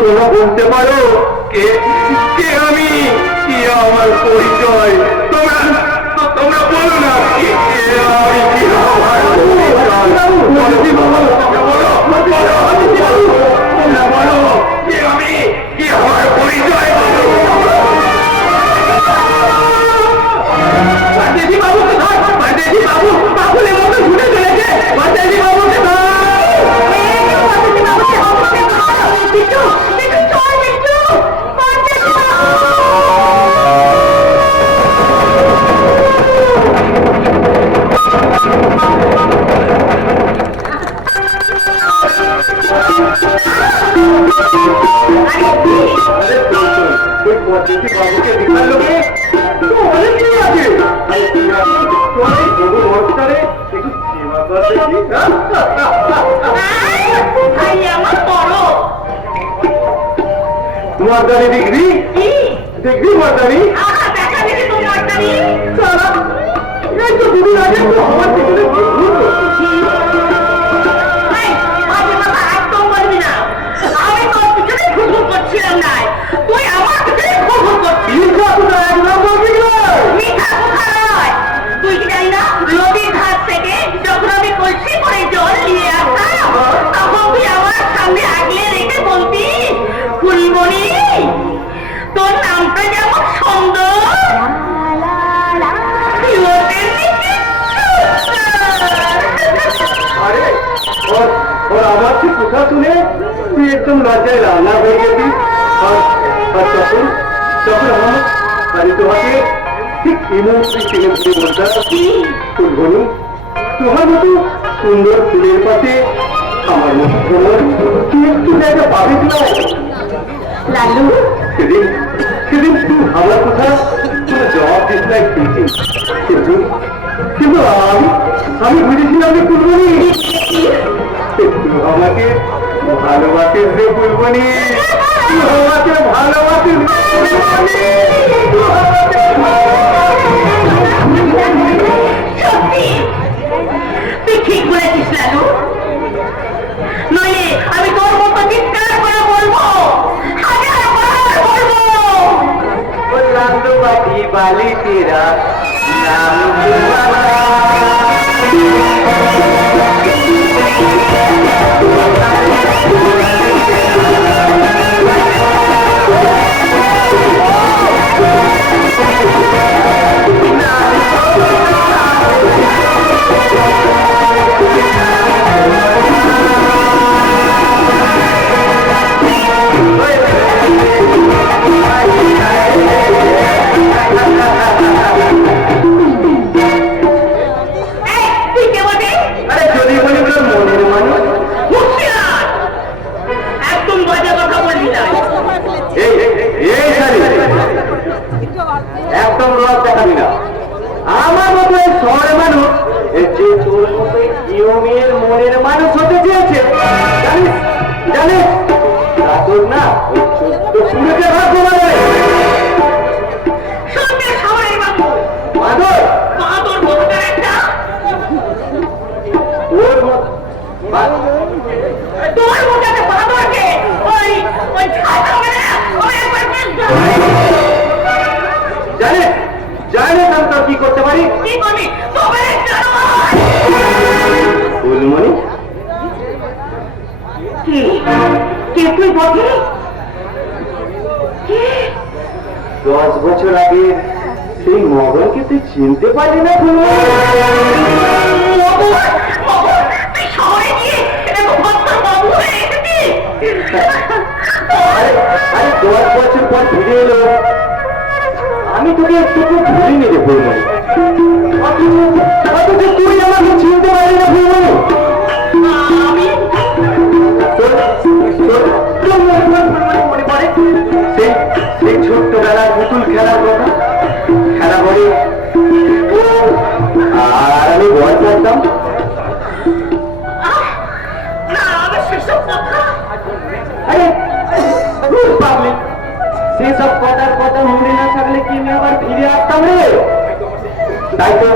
তোমরা বলতে পারো কে কে আমি, কি আমার পরিচয়? তোমরা তোমরা বলো না কে আমি, কি আমার বলো কে আমি, কি আমার পরিচয়? परदेसी बाबू के साथ, परदेसी बाबू, बाबू ने मुझे छूटे चले गए, परदेसी बाबू के साथ। परदेसी बाबू के हाथों में कहा, बिट्टू, बिट्टू छोड़ बिट्टू, परदेसी अरे कोई परदेसी बाबू के दिखा लोगे तो অনেক কি আছে? তোমার এই গরু মরটারে একটু সেবা করে দেখি। ভাই আমার বড় মর্দানি ডিগ্রি, ডিগ্রি মর্দানি, দেখা দেখে তো মারতানি সারা এই তো দুদিন আগে তো আমার পিছনে একদম বলবি না, আমি তোর পিছনে ঘুরঘুর করছিলাম না, তুই আমার পিছনে ঘুরঘুর করছিস। মিঠা কথা নয়, তুই কি জানি না নদীর ঘাট থেকে যখন আমি কলসি করে জল নিয়ে আসতাম তখন তুই আমার সামনে আগলে রেখে বলতি, ফুলমণি তোর নামটা যেমন সুন্দর, আরে ওর আমার কি কথা শুনে তুই একদম লজ্জায় রান্না হয়ে গেছিস। আর তখন তখন আমার আমি তোমাকে ঠিক ইমোশনাল ছেলে বলে বলতাম, ফুলবনু তোমার মতো সুন্দর ফুলের পাশে আমার মতো তোমার কি একটু জায়গা পাবি না? লালু সেদিন সেদিন তুই আমার কথা কোনো জবাব দিস না কিন্তু কিন্তু আমি বুঝেছিলাম যে ফুলবনি তুই আমাকে ভালোবাসিস রে ফুলবনি, তুই আমাকে ভালোবাসিস রে ফুলবনি, তুই আমাকে সত্যি তুই ঠিক বলেছিস লালু, নইলে আমি তোর মতো চিৎকার করে বলবো, হাজার বার বলবো। बाटी वाली तेरा नाम একদম রস দেখাবি না। আমার মতো এই শহরের মানুষ যে তোর মতো নিয়মের মনের মানুষ হতে চেয়েছে জানিস জানিস তা তোর না ওই 14 শুনেছে ভাগ্য বলে সত্যি শহরের বাবু বাদর বাদর কোথাকার একটা, তোমার মতো একটা বাদরকে ওই ওই ছাতা মানে ওই একবার জানিস জানিস আমি তোর কি করতে পারি? কি করবি? তোমার জানোয়ার ফুলমণি কে কে তুই বলবি? 10 বছর আগে সেই মগনকে তুই চিনতে পারলি না ফুলমণি? তুই শহরে গিয়ে এরকম ভদ্র বাবু হয়ে এসেছিস? আরে 10 বছর পর ফিরে এলো, আমি তোকে একটু ভুলিনি রে ফুলমণি, অথচ তুই আমাকে চিনতে পারলি না ফুলমণি। আমি মনে পড়ে সেই ছোট্টবেলার পুতুল খেলার কথা, আরে পাবলিক সেসব কথার কথা মনে না থাকলে কি আমি আবার ফিরে আসতাম রে। তাই তো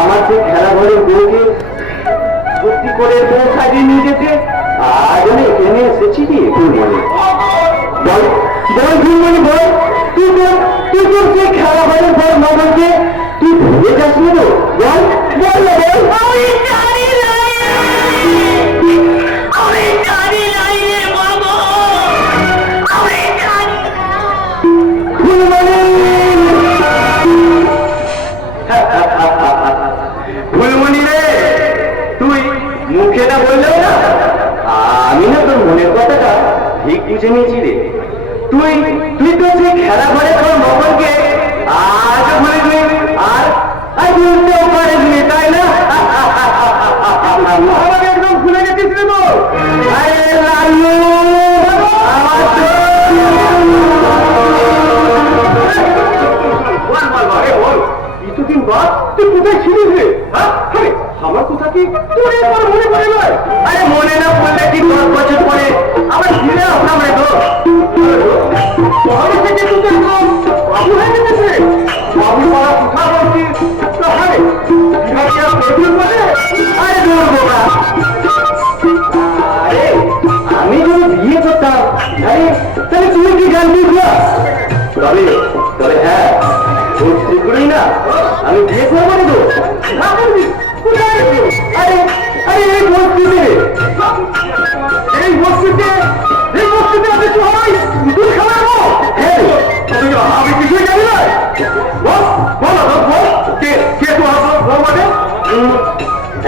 আমার যে খেলা ঘরের বউকে ভর্তি করে বউ সাজিয়ে নিয়ে যেতে আজ আমি এখানে এসেছি কি ফুলমণি বল বল ফুলমণি বল তুই তোর যে খেলা ঘরের বল মগনকে তুই ভুলে যাস না তো বল বল না বল আমি জানি নাই রে বাবা, আমি জানি না। ফুলমণি ফুলমণি রে তুই মুখেটা বললেও না আমি না তোর মনের কথাটা ঠিক বুঝে নিয়েছি রে। তুই তো সেই খেলা ঘরে তোর মগনকে আজ ভুলে গেলি আর বলতেও পারিনি তাই না? আমাকে একদম ভুলে গেছিস রে তো। আরে লালু আমার বল কিছুদিন বাদ তুই কোথায় ছিলিস রে? আরে আমার কথা কি তোর এবার মনে পড়ে নয়? আরে মনে না পড়লে কি 10 বছর পরে আবার ফিরে আসলাম রে তো। থেকে তুই একদম বাবু হয়ে গেছে। বাবু বলা কথা বলছিস তাহলে আরে দূর বোকা। আরে আমি যদি বিয়ে করতাম আরে তাহলে তুমি কি জানতিস না? তবে হ্যাঁ খুব শীঘ্রই না আমি বিয়ে করবো না তো। আরে আরে এই বস্তিতে আমি সবাই দুধ খাওয়াবো। আমি কিছুই জানি না।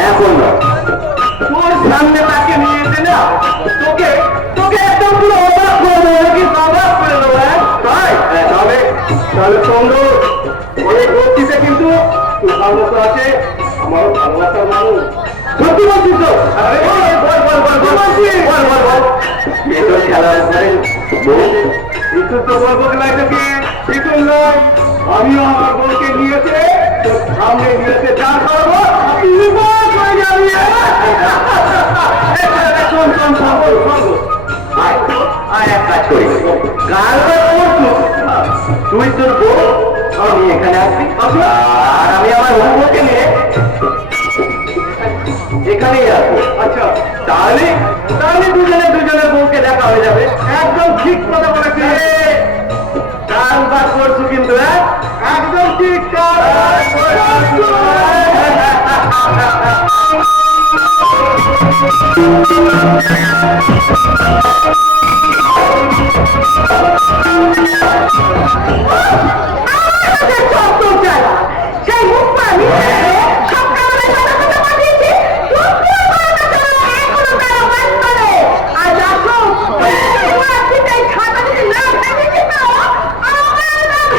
এখন না তোর সামনে তাকে নিয়ে এসে না তোকে একদম পুরো অবাক করে দেবো নাকি অবাক করে দেবো। তাই তাহলে সঙ্গে অনেক বস্তিতে কিন্তু ভালোবাসা আছে আমারও ভালোবাসার মানুষ। সত্যি বলছিস তো? আমিও আমার বউকে নিয়েছে সামনে নিয়েছে যা করবো এক কাজ করি গাল তুই তোর বউ আমি এখানে আসবি আর আমি আমার বউকে নিয়ে এখানেই আসবো। আচ্ছা তাহলে দুজনের বউকে দেখা হয়ে যাবে। একদম ঠিক কথা বলেছি। কাল বাদ করছি কিন্তু একদম ঠিক কাল সেই মুখ পাবি সব কারণে কথা পাঠিয়েছি আজ আসো খাতা যদি না ভেঙেছি তো আমার নাম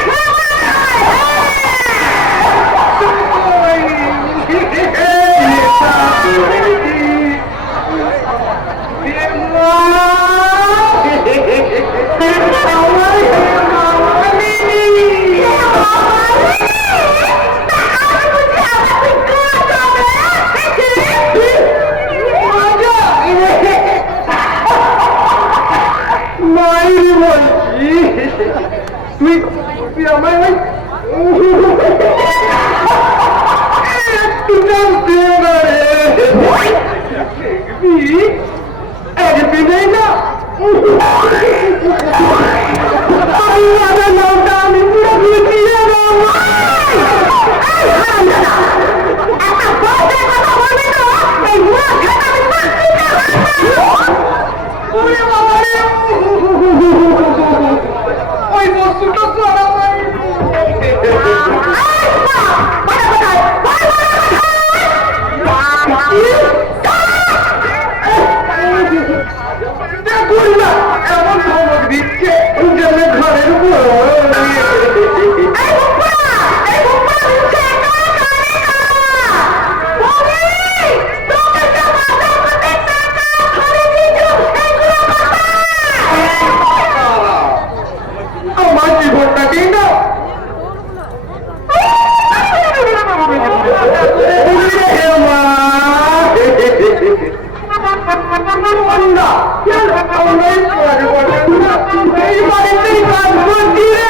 তুই আমায় ওই বস্তুটা দেখুন না এমন এই বাড়িতেই কাজ করছি রে,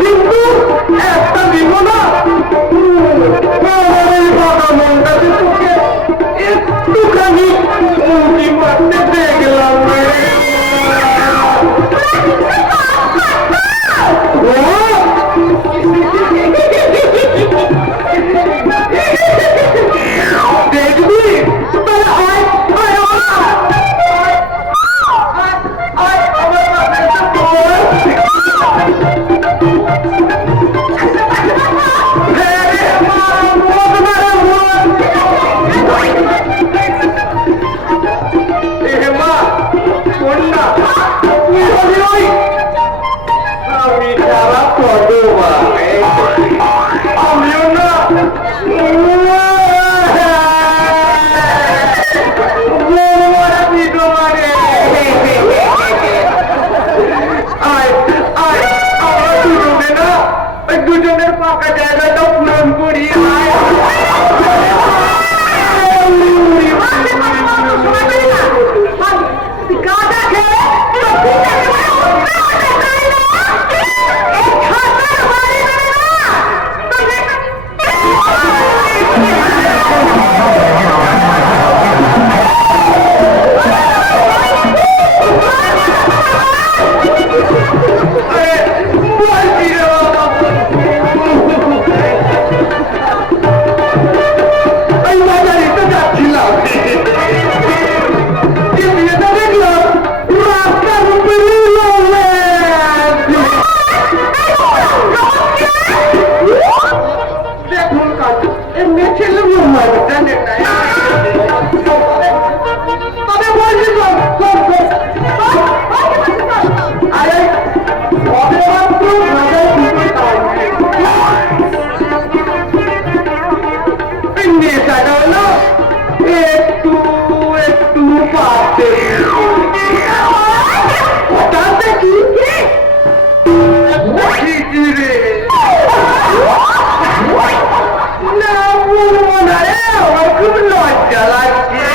কিন্তু একটা দিব না। আমার এই বাবা মনটাকে তোকে একটুখানি উঁকি মারতে দেখলাম রে। দেখবি তাহলে আয় আয় আয় আমার বাবাটা বল। হ্যাঁ রে মা, মদ মারা মদ। এ মা, শোন না, তুই হলি ওই আমি সারা পদমা, আমিও না দুজনের পাকা জায়গাটা পূরণ করি। একটু একটু পাতে রে না বলবো না রে, আমার খুব লজ্জা লাগছে।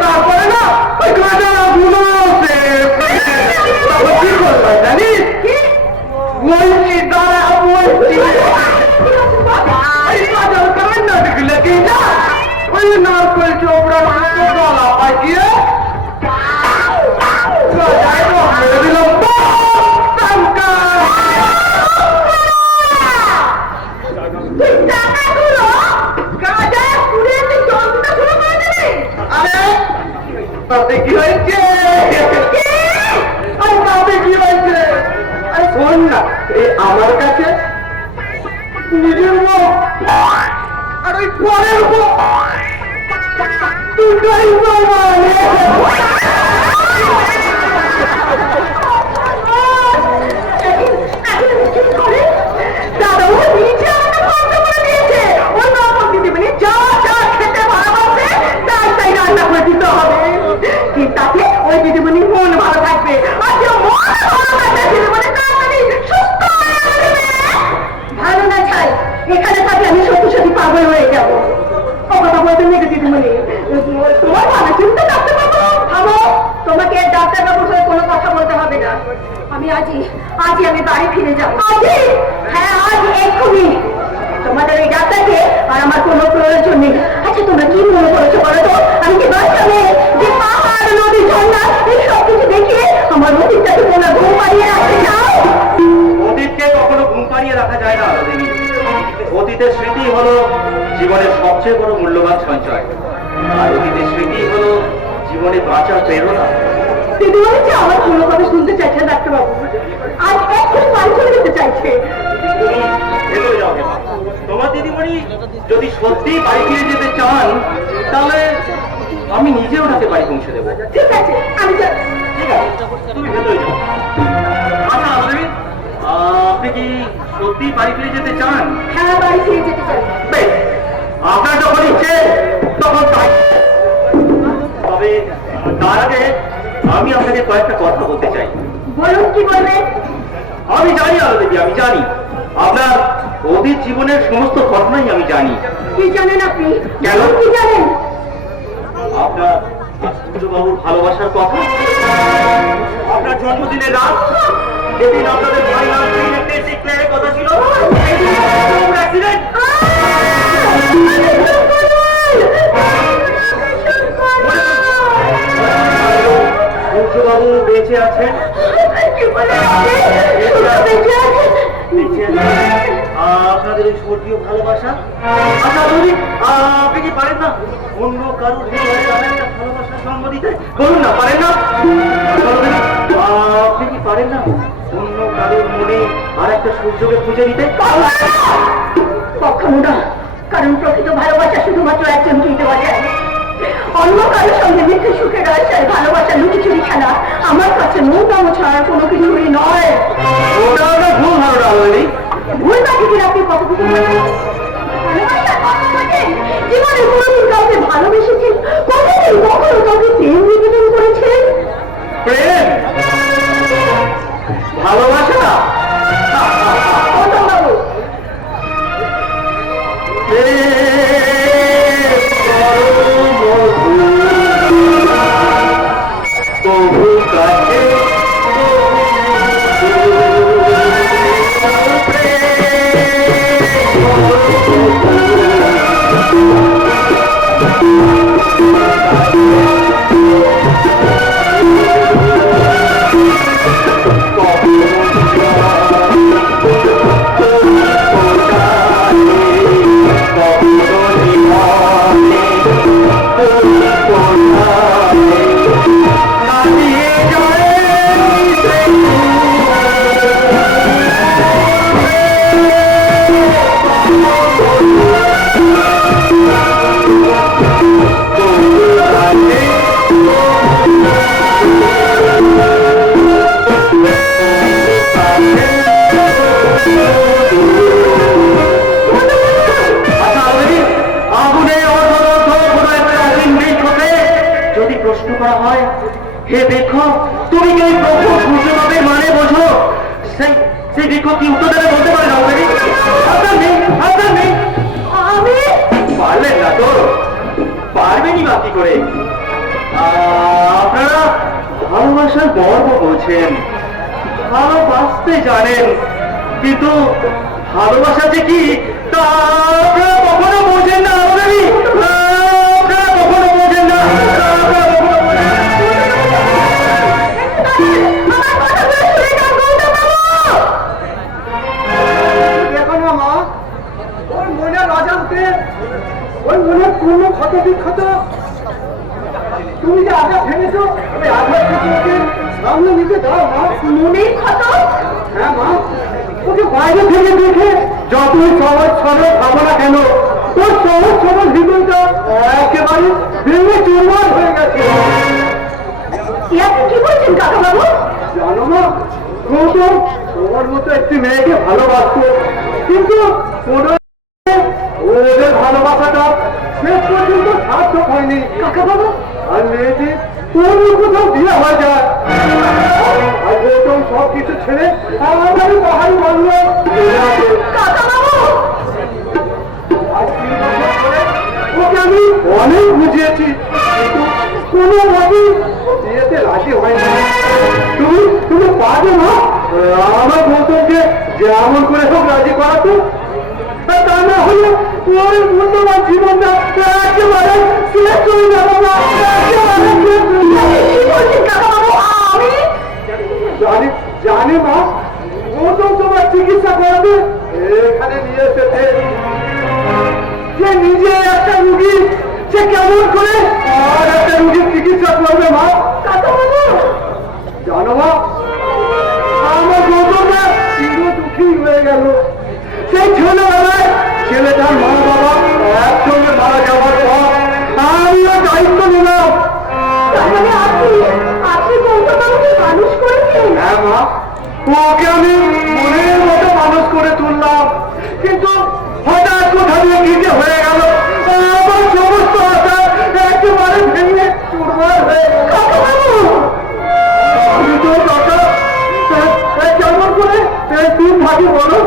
তারপরে না ওই গাঁজারা বুলোতে তারপর কি করলো জানিস? বলছি দাঁড়া, বলছি নাটকগুলোকে না ওই নারকল চোপড়ার গলা পাঠিয়ে দিলাম। তাতে কি হয়েছে? তাতে কি হয়েছে? শোন না, এই আমার কাছে নিজের মুখ আর ওই পরের মুখ দুটাই সমান। দাদা ও নিচে আমাকে বন্ধ করে দিয়েছে। ওই নকল দিতে মানে যা যা খেতে ভালোবাসে তাই তাই রান্না করে দিতে হবে। কি তাতে ওই দিদিমণির মন ভালো থাকবে, আর যে মন ভালো থাকবে দিদিমণি তার মানে সুস্থ হয়ে যাবে। ভালো না ছাই, এখানে থাকলে আমি সত্যি সত্যি পাগল হয়ে যাবো। ও কথা বলতে নেই দিদিমণি, তোমার ভালো চিন্তা ডাক্তার বাবু। থামো, তোমাকে ডাক্তার বাবুর সাথে কোনো কথা বলতে হবে না। আমি আজই আমি বাড়ি ফিরে যাবো। আজই? হ্যাঁ আজ এক্ষুনি। তোমাদের এই ডাক্তারকে আর আমার কোনো প্রয়োজন নেই। আচ্ছা তোমরা কি মনে করেছো বলো তো? আমি কি বাস্তবে যে পাহাড় নদী ঝর্ণা এই সব কিছু দেখিয়ে আমার অতীতটাকে কোনো ঘুম পাড়িয়ে রাখতে চাও? অতীতকে কখনো ঘুম পাড়িয়ে রাখা যায় না দেবী। অতীতের স্মৃতি হলো জীবনের সবচেয়ে বড় মূল্যবান সঞ্চয়, আর অতীতের স্মৃতি হলো জীবনে বাঁচার প্রেরণা। দিদিমণি যে আমার কোনো কথা শুনতে চাইছে ডাক্তারবাবু, আজ এক্ষুনি বাড়ি চলে যেতে চাইছে। তুমি ভেতরে যাও হেমা। তোমার দিদিমণি যদি সত্যি বাড়ি ফিরে যেতে চান তাহলে আমি নিজে ওনাকে বাড়ি পৌঁছে দেবো। ঠিক আছে, আমি ঠিক আছে, তুমি ভেতরে যাও। আচ্ছা দেবী, আপনি কি সত্যি বাড়ি ফিরে যেতে চান? হ্যাঁ বাড়ি ফিরে যেতে চাই। বেশ, আপনার যখন ইচ্ছে তখন তাই। তবে তার আগে আমি আপনাকে কয়েকটা কথা বলতে চাই। বলুন কি বলবেন? আমি জানি আলো দেবী, আমি জানি আপনার অতীত জীবনের সমস্ত ঘটনাই আমি জানি। কি জানেন আপনি? কেন? কি জানেন? আপনার বাবুর ভালোবাসার কথা? আপনার জন্মদিনের রাত, যেদিন আপনাদের ফাইনাল ডিক্লেয়ারের কথা ছিল, অ্যাক্সিডেন্ট। বাবু বেঁচে আছেন, আপনাদের এই স্বর্গীয় ভালোবাসা। আচ্ছা বলি, আপনি কি পারেন না অন্য কারোর হৃদয়ে একটা ভালোবাসার জন্ম দিতে? বলুন না, পারেন না? আপনি কি পারেন না অন্য কারোর মনে আর একটা সূর্যকে খুঁজে দিতে? কখনো না, কারণ প্রকৃত ভালোবাসা শুধুমাত্র একজন দিতে পারে। অন্য কারোর সঙ্গে মিথ্যে সুখের আশায় ভালোবাসা লুকিচুরি খেলা আমার কাছে ন্যূনতম ছাড়া কোনো কিছুই নয়। ওটা আমরা ভুল ধারণা হয়নি। ভুল বাকিদের আপনি কত কিছু জীবনে কোনোদিন কাউকে ভালোবেসেছেন, কখনোই কখনো কাউকে প্রেম নিবেদন করেছেন? প্রেম, ভালোবাসা, বাবু বহু কাছে হে দেখো, তুমি কি ওই প্রভু সূর্যদেবের মানে বোঝো? সেই দেখো কি উত্তর দেবে বলতে পারে না? আপনার নেই, আপনার নেই। আমি পারলেন না তো, পারবেনই বাকি করে। আপনারা ভালোবাসার গর্ব বোঝেন, ভালোবাসতে জানেন, কিন্তু ভালোবাসা যে কি তা আপনারা কখনো বোঝেন না। আপনারা কখনো বোঝেন না। দেখো না মা, ওর মনের অজান্তে, ওর মনের পূর্ণ ক্ষত বিক্ষত তুমি যে আঘাত ভেঙেছো, ওই আঘাত থেকে ওকে সামনে নিতে দাও মা। মনের ক্ষত? হ্যাঁ মা, ওকে বাইরে থেকে দেখে যতই সহজ সরল ভাবো না কেন, ওর সহজ সরল হৃদয়টা একেবারে ভেঙে চুরমার হয়ে গেছে। আপনি কি বলছেন কাকা বাবু? জানো মা, গৌতম তোমার মতো একটি মেয়েকে ভালোবাসতো, কিন্তু ওদের ভালোবাসাটা শেষ পর্যন্ত সার্থক হয়নি। কাকা বাবু আর মেয়েটি তোর কোথাও বিয়ে হয়ে যায়, আর গৌতম সব কিছু ছেড়ে আমাদের পাহাড়ি বললো। কাকা বাবু আজ 3 বছর ধরে ওকে আমি অনেক বুঝিয়েছি, কিন্তু কোনো মতেই বিয়েতে রাজি হয়নি। তুমি পারবে না আমার গৌতমকে যেমন করে হোক রাজি করাতো? তা না হলে ওর মূল্যবান জীবনটা একেবারে শেষ হয়ে যাবে না, একেবারে শেষ হয়ে যাবে। কি বলছেন কাকা বাবু? আমি জানি মা, গৌতম তোমার চিকিৎসা করবে এখানে নিয়ে এসেছে। যে নিজে একটা রুগী, সে কেমন করে আর একটা রুগীর চিকিৎসা করবে মা? কাকা বাবু জানো মা, আমার গৌতমটা চির দুঃখী হয়ে গেল। সেই ছেলেবেলায় ছেলেটার মা বাবা একসঙ্গে মারা যাওয়ার পর আমিও দায়িত্ব নিলাম। তার মানে আপনি গৌতম বাবুকে মানুষ করেছেন? হ্যাঁ মা, ওকে আমি মনের মতো মানুষ করে তুললাম, কিন্তু হঠাৎ কোথা দিয়ে কি যে হয়ে গেল, আমার সমস্ত আশা একেবারে ভেঙে চুরমার হয়ে গেল। কাকা বাবু আমি তো কাকা কেমন করে তুই থাকি বলো?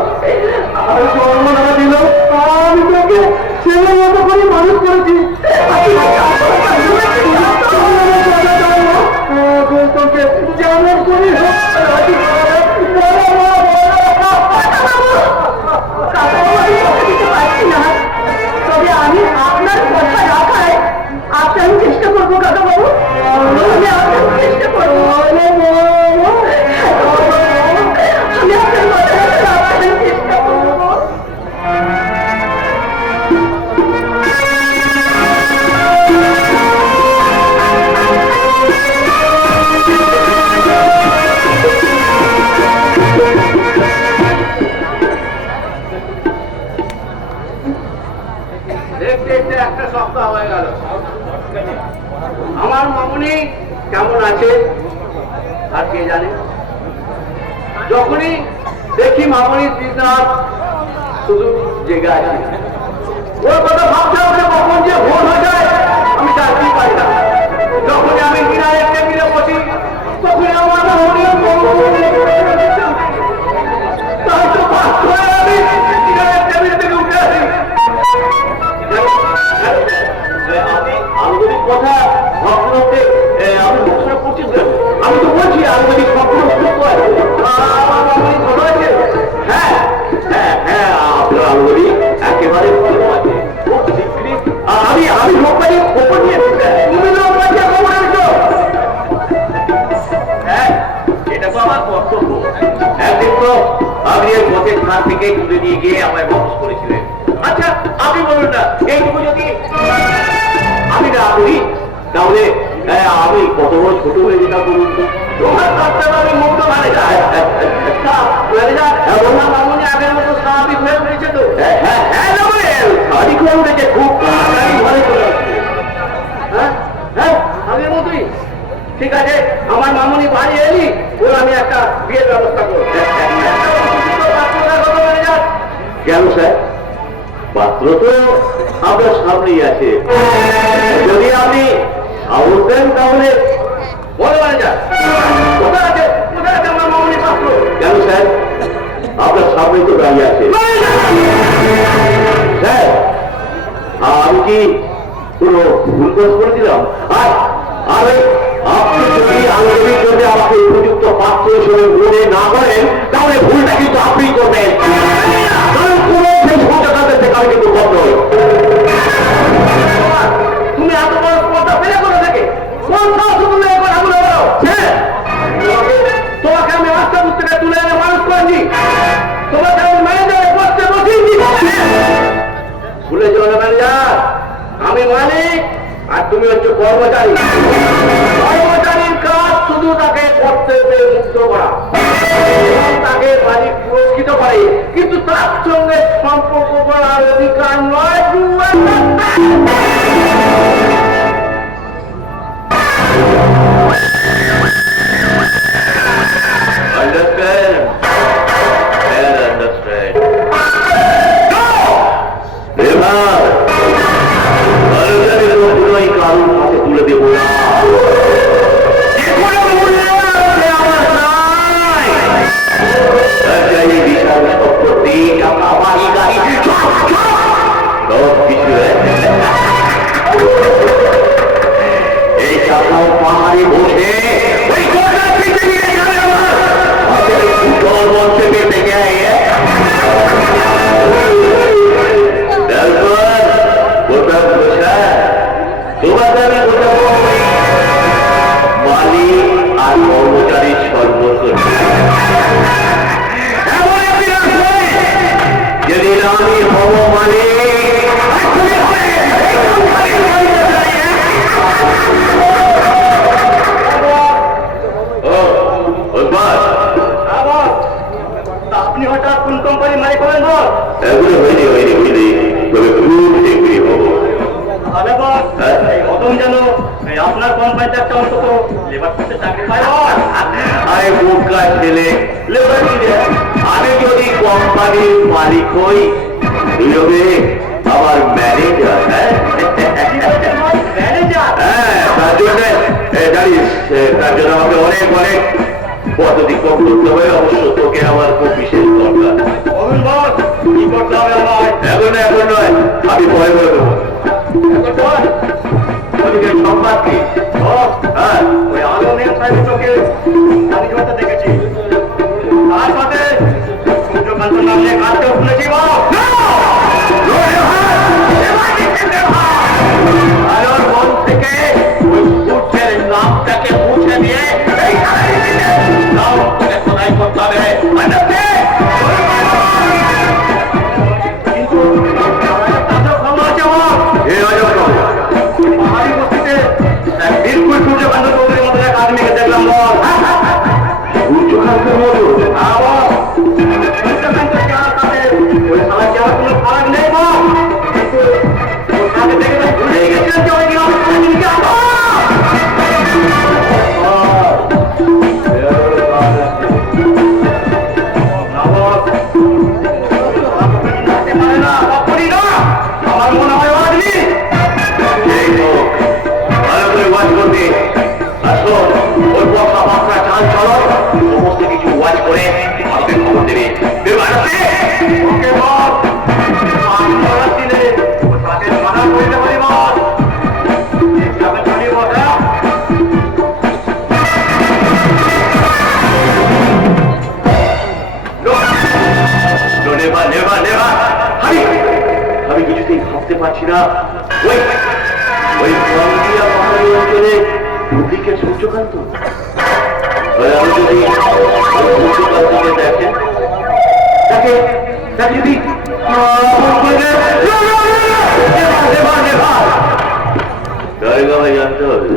আর জন্ম না দিল আমি তোকে ছেলের মতো করে মানুষ করেছি। করবো কাকা বাবু, আমি আপনার চেষ্টা করবো। আমি আপনার কথা রাখার চেষ্টা করবো। দেখতে দেখতে একটা সপ্তাহ হয়ে গেল। আমার মামুনি কেমন আছে আর কে জানে। যখনই দেখি মামুনির দিনরাত শুধু জেগে আছে, ওর কথা ভাবতে হবে কখন যে ভোর হয়ে যায় আমি জানতেই পারি না। যখনই আমি ডিনারের টেবিলে বসি তখনই আমার মামুনির তাই তো বাধ্য হয়ে আমি ডিনারের টেবিল থেকে উঠে আসি। আমি আলুগলির কথা ভাবতে আমি ঘোষণা করছি, আমি তো বলছি আলুগলির স্বপ্ন সত্য আছে। আমার মামুনি ভালো আছে। হ্যাঁ হ্যাঁ হ্যাঁ, আপনার আলুগলি একেবারে ভালো আছে। খুব শীঘ্রই আমি লোকবাড়ি খবর নিয়ে, তুমি লোকবাড়ি খবর এনেছো। হ্যাঁ, এটা তো আমার কর্তব্য। একদিন তো আপনি এর পথের স্থান থেকে তুলে নিয়ে গিয়ে আমায় বক্স করেছিলেন। আচ্ছা আপনি বলুন না, এইটুকু যদি আমি না করি তাহলে আমি কত বড় ছোট হয়ে যেটা বলুন তো। তোমার কাজটা আমি মুক্ত ম্যানেজার মামুনি আগের মতো স্বাভাবিক হয়ে উঠেছে তো। হ্যাঁ স্বাভাবিক হয়ে উঠেছে, খুব তাড়াতাড়ি ঘরে চলে আসছে। হ্যাঁ হ্যাঁ আগের মতোই। ঠিক আছে, আমার মামুনি বাড়ি এলি ওর আমি একটা বিয়ের ব্যবস্থা করবো। কেন স্যার? পাত্র তো আপনার সামনেই আছে, যদি আপনি সাহস দেন তাহলে বলে মানে যান। কোথায় আছে আমার মামুনি পাত্র? কেন স্যার? আপনার সামনে তো দাঁড়িয়ে আছে। স্যার আমি কি কোনো ভুল কাজ করে দিলাম? আর আপনি যদি আন্দোলনের জন্য আমাকে উপযুক্ত পাত্র হিসেবে মনে না করেন তাহলে ভুলটা কিন্তু আপনি করবেন। কারণ কোনো তাদের থেকে আমি কিন্তু বন্ধ হই। তুমি এত বড় পর্দা ফেলে করে থেকে তোমাকে আমি রাস্তা থেকে তুলে এনে মানুষ করেছি, তোমাকে আমি ম্যানেজারের পথে বসিয়েছি। ভুলে যাও না ম্যানেজার, আমি মালিক আর তুমি হচ্ছে কর্মচারী। কর্মচারীর কাজ শুধু তাকে কর্তব্যে মুক্ত করা এবং তাকে মালিক পুরস্কৃত করে, কিন্তু তার সঙ্গে সম্পর্ক করার অধিকার নয়। কারণ হাতে তুলে দেবো না। বিশাল সম্পত্তি সব কিছু এই চাকাও পাহাড়ে বসে মঞ্চে পেতে গিয়ে তোমাদের মালিক আর কর্মচারীর সর্বোচ্চ যেদিন আমি হব মালিক আপনি হঠাৎ কোন কোম্পানি মালিক হবেন? এগুলো হয়নি তবে খুব শীঘ্রই হব। যেন আপনার কোম্পানিতে একটা অন্তত লেবার করতে চাকরি পাই। আরে বোকা ছেলে, লেবার আমি যদি কোম্পানির মালিক হই দুজনে আমার ম্যানেজার। হ্যাঁ তার জন্য জানিস, তার জন্য আমাকে অনেক পদ্ধতি করতে হবে। অবশ্য তোকে আমার খুব বিশেষ দরকার। কি করতে হবে আমার? এখন নয়, আমি ভয় করে দেবো। সংবাদ কি? হ্যাঁ ওই আলো মেয়ে সাহেবের চোখে আমি কথা দেখেছি, তার সাথে সূর্যকান্ত নামে কাজটা শুনেছি। আলোর মন থেকে ওই না ওই ওই গঙ্গিয়া পাহাড়ি অঞ্চলে দুদিকে সূর্যকান্ত। আমি যদি সূর্যকান্তকে দেখেন তাকে তাকে যদি জায়গা ভাই জানতে হবে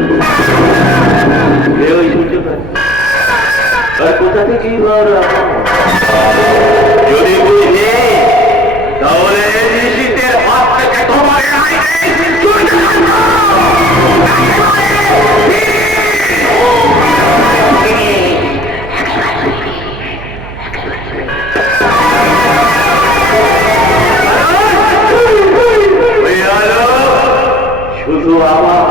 ওই সূর্যকান্ত আর কোথা থেকেই যদি বুঝি তাহলে নিশীথের হাত থেকে তোমার শুধু আমার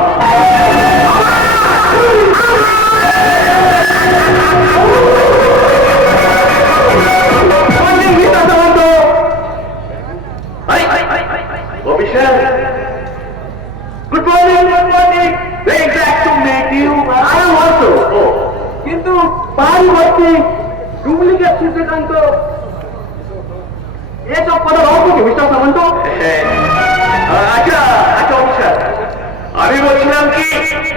Good morning, good morning. Very glad to meet you. I am also. কিন্তু পারি হচ্ছে ডুপ্লিকেট সূর্যকান্ত এসব কথা রকম মিস্টার সামন্ত। আচ্ছা আচ্ছা অফিসার, আমি বলছিলাম কি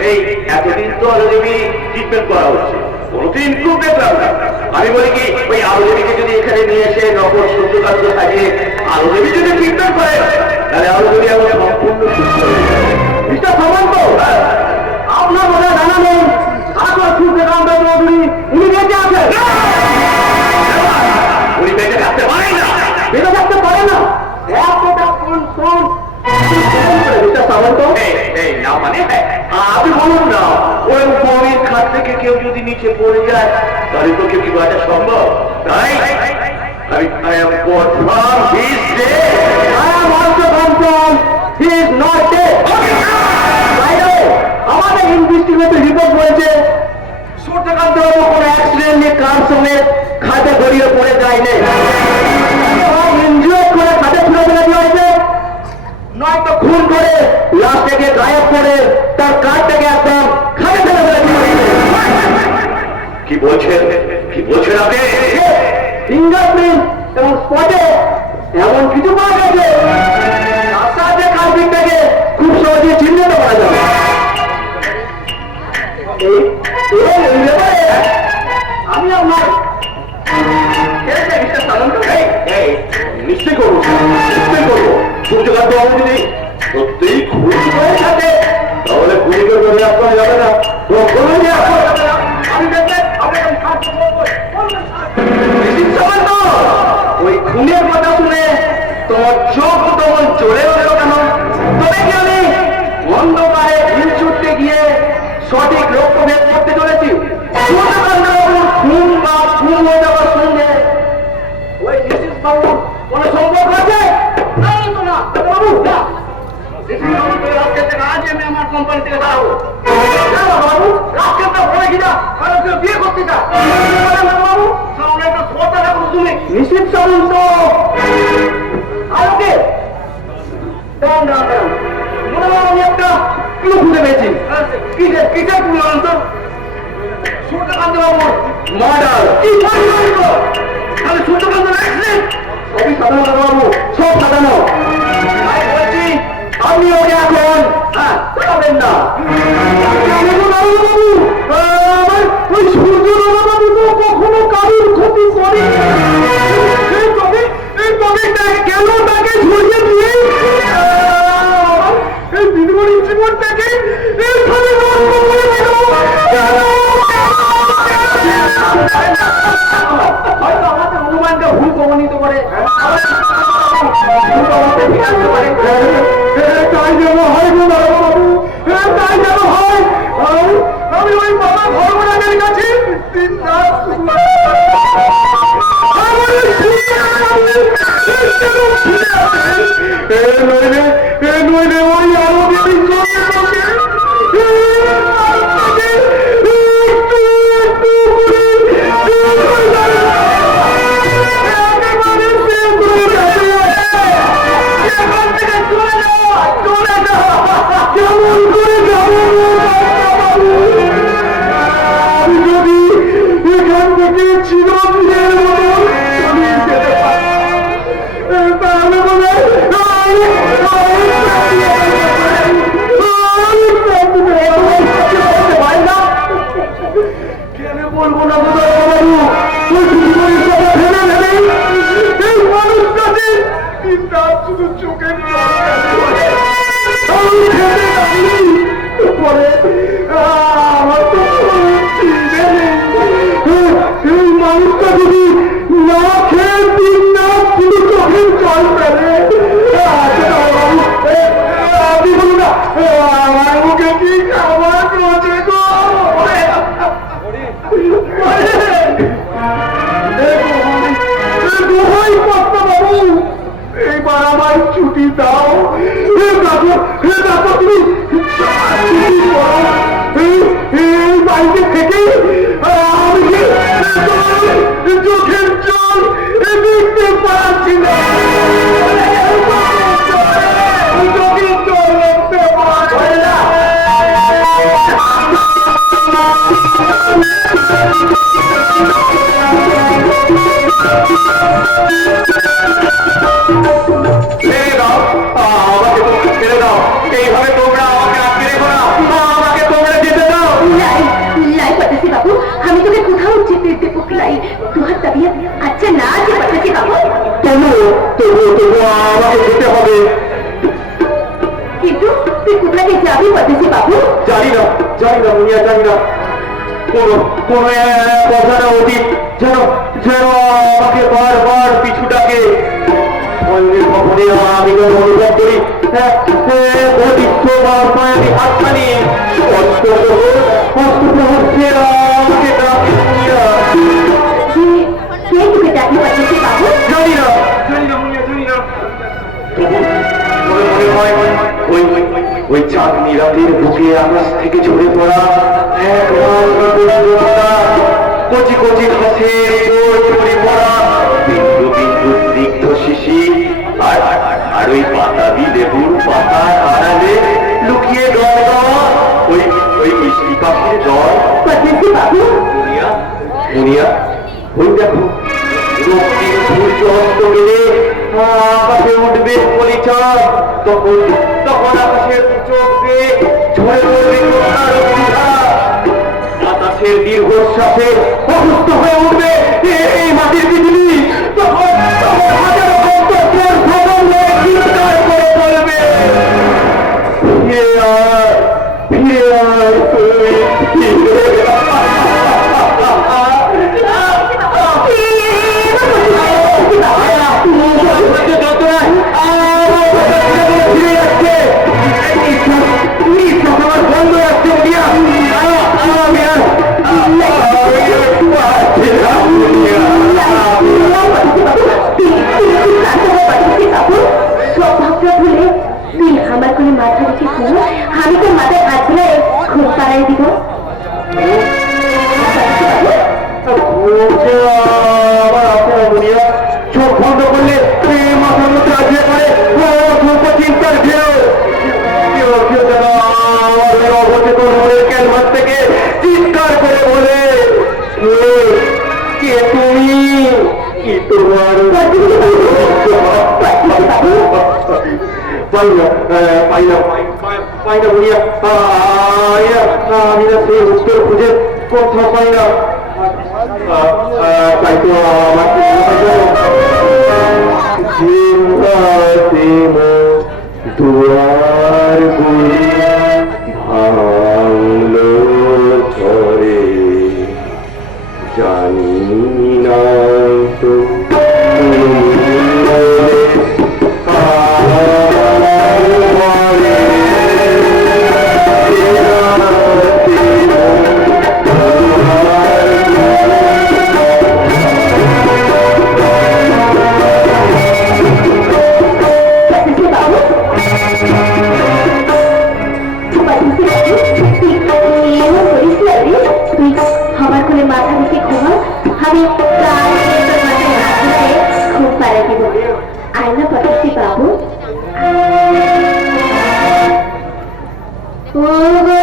এই এতদিন তো আলোদেবী ট্রিটমেন্ট করা হচ্ছে, কোনোদিন ইমপ্রুভ দেখলাম না। আমি বলি কি ওই আলোদেবীকে যদি এখানে নিয়ে এসে নকল সূর্যকান্ত সাজিয়ে আলোদেবী যদি ট্রিটমেন্ট করে তাহলে আলোদেবী এখন সম্পূর্ণ সুস্থ হয়ে যাবে। মিস্টার সামন্ত, আপনার মনে জানা নেই আসল সূর্যকান্ত চৌধুরী উনি বেঁচে আছেন। উনি বেঁচে থাকতে পারে না, বেঁচে থাকতে পারে না। এতটা কোন মিস্টার সামন্ত না মানে আপনি বলুন না, ওই বমির খাত থেকে কেউ যদি নিচে পড়ে যায় তাহলে তো কেউ কি বাঁচা সম্ভব? তাই I am confirm he is dead. I am also confirm he is not dead. By the way, আমাদের ইনভেস্টিগেটর রিপোর্ট বলছে সূর্যকান্ত বাবু কোনো অ্যাক্সিডেন্ট নিয়ে কার সঙ্গে খাতে গড়িয়ে পড়ে যায়নি, ইনজিওর করে খাতে ফেলে ফেলে দিয়ে হয়েছে, নয়তো খুন করে লাশ থেকে গায়েব করে তার কার্ডটাকে একদম খাতে ফেলে ফেলে দিয়ে হয়েছে। কি বলছেন, কি বলছেন আপনি? ফিঙ্গারপ্রিন্ট এবং স্পটে এমন কিছু পাওয়া গেছে তার সাথে কালপিটটাকে খুব সহজে চিহ্নিত করা যাবে। আমি আপনার নিশ্চয় করবো, নিশ্চয় করবো। সূর্যকান্ত বাবু যদি সত্যিই খুশি হয়ে থাকে তাহলে খুনিকে বলে আপনার যাবে না, কখনোই আপনার যাবে না। আমি দেখবেন ওই খুনের কথা শুনে তোমার চোখ তখন চলে গেল কেন? তবে কি আমি অন্ধকারে ঢিল ছুটতে গিয়ে সঠিক লক্ষ্য ভেদ করতে চলেছি? খুন বা খুন হয়ে যাওয়ার সঙ্গে ওই নিশীথ বাবুর কোন সম্পর্ক আছে? বাবু আজ আমি আমার কোম্পানি থেকে দাঁড়াবো। বাবু রাজকেন্দ্র বলে কিনা বিয়ে করতে চাই বাবু, সামনে একটা শ্রদ্ধা থাকুন তুমি। নিশীথ সামন্ত আলোকে মনে হয় আমি একটা ক্লু খুঁজে পেয়েছি। কিসের কিসের ক্লু অন্তর? সূর্যকান্ত বাবুর মার্ডার। কি তাহলে সূর্যকান্ত অ্যাক্সিডেন্ট? সবই সাধারণ বাবু, সব সাধারণ। আমি বলছি আপনি ওকে এখন পাবেন না। ওই সূর্যবাবু তো কখনো কারোর ক্ষতি করে কেন তাকে ঝরিয়ে দিয়ে এই দিদিমণির জীবনটাকে এইভাবে নষ্ট করে দিল? হয়তো আমাদের অনুমানটা ভুল প্রমাণিত করে, তাই যেন হয় গো বাবু, তাই যেন হয়। আমি ওই বাবা ভগবানের কাছে নইলে ওই আলো যদি এখান থেকে করে আমার তো চিনে নেই। এই মানুষটা যদি না খেয়ে দিন না শুধু চোখের জল ফেলে, আপনি বলুন না আমার মুখে কি খাবার রয়েছে গো? দোহাই কর্তাবাবু, এইবার আমার ছুটি দাও। তারপর তুমি ছুটি করো। এই বাড়িতে থেকে আমি চোখের জল দেখতে পাচ্ছি না। চোখের জল দেখতে পাচ্ছি না। ছেড়ে দাও, আমাকে তোমরা ছেড়ে দাও। এইভাবে তোমরা আমাকে আটকে রেখো না, আমাকে তোমরা যেতে দাও। লাই লাই পটাশি বাবু, আমি তোকে কোথাও যেতে দেবো লাই। তোমার তবিয়ত আচ্ছা না আছে পটাশি বাবু। তবু আমাকে যেতে হবে। কিন্তু তুই কোথায় যাবি পটাশি বাবু? জানি না মুনিয়া, জানি না। কোন কথাটা অতীত যেন যেন আমাকে বারবার পিছু ডাকে। কখনই আমি অনুভব করি অতিষ্ঠ আমি হাতটা নিয়ে কষ্ট হচ্ছে আমাকে ডাকে। কে তোকে ডাকি পটাশি বাবু? জানি না মুনিয়া, জানি না। তবু মনে হয় ওই চাঁদনি রাতের বুকে আকাশ থেকে ঝরে পড়া এক কচি কচি ঘাসের ঝরে পড়া বিন্দু বিন্দু স্নিগ্ধ শিশির আর ওই বাতাবি লেবুর পাতার আড়ালে লুকিয়ে গান গাওয়া ওই মিষ্টি পাখির দল। পটাশি বাবু, মুনিয়া, ওই দেখো রক্তিম সূর্য অস্ত গেলে আকাশে উঠবে পরিচয়। তখন আকাশের চোখ দিয়ে ঝরে পড়বে কন্যার অভিধা। বাতাসের দীর্ঘশ্বাসে অসুস্থ হয়ে উঠবে এই মাটির পৃথিবী। তখন হাজারো কণ্ঠস্বর সদল হয়ে চিৎকার করে বলবে, ফিরে আয়, ফিরে আয় তুই, ফিরে আয়। স্বভাবটা ভুলে তুই আমার কোনো মাথা রেখে ঘুম, আমি তো মাথায় হাত ধরে ঘুম পাড়াই দিব। চোখ বন্ধ করলে মাথার মধ্যে আসিয়ে পড়ে চিন্তার ঘেউ। অবচেতন হয়ে ক্যানভাস থেকে চিৎকার করে বলে, কে তুমি? কি তোমার? পাই না বলিয়া আমি না সেই উত্তর খুঁজে কোথাও পাই না। তাই তো আমার দুয়ার গুলি ভাঙলো ঝরে, জানি না তো আমার কোলে মাথা রেখে ঘুমা, আমি প্রায় তোর মাথায় হাত ধরে ঘুম পাড়াই দিব। আয়না পটাশি বাবু। ও গো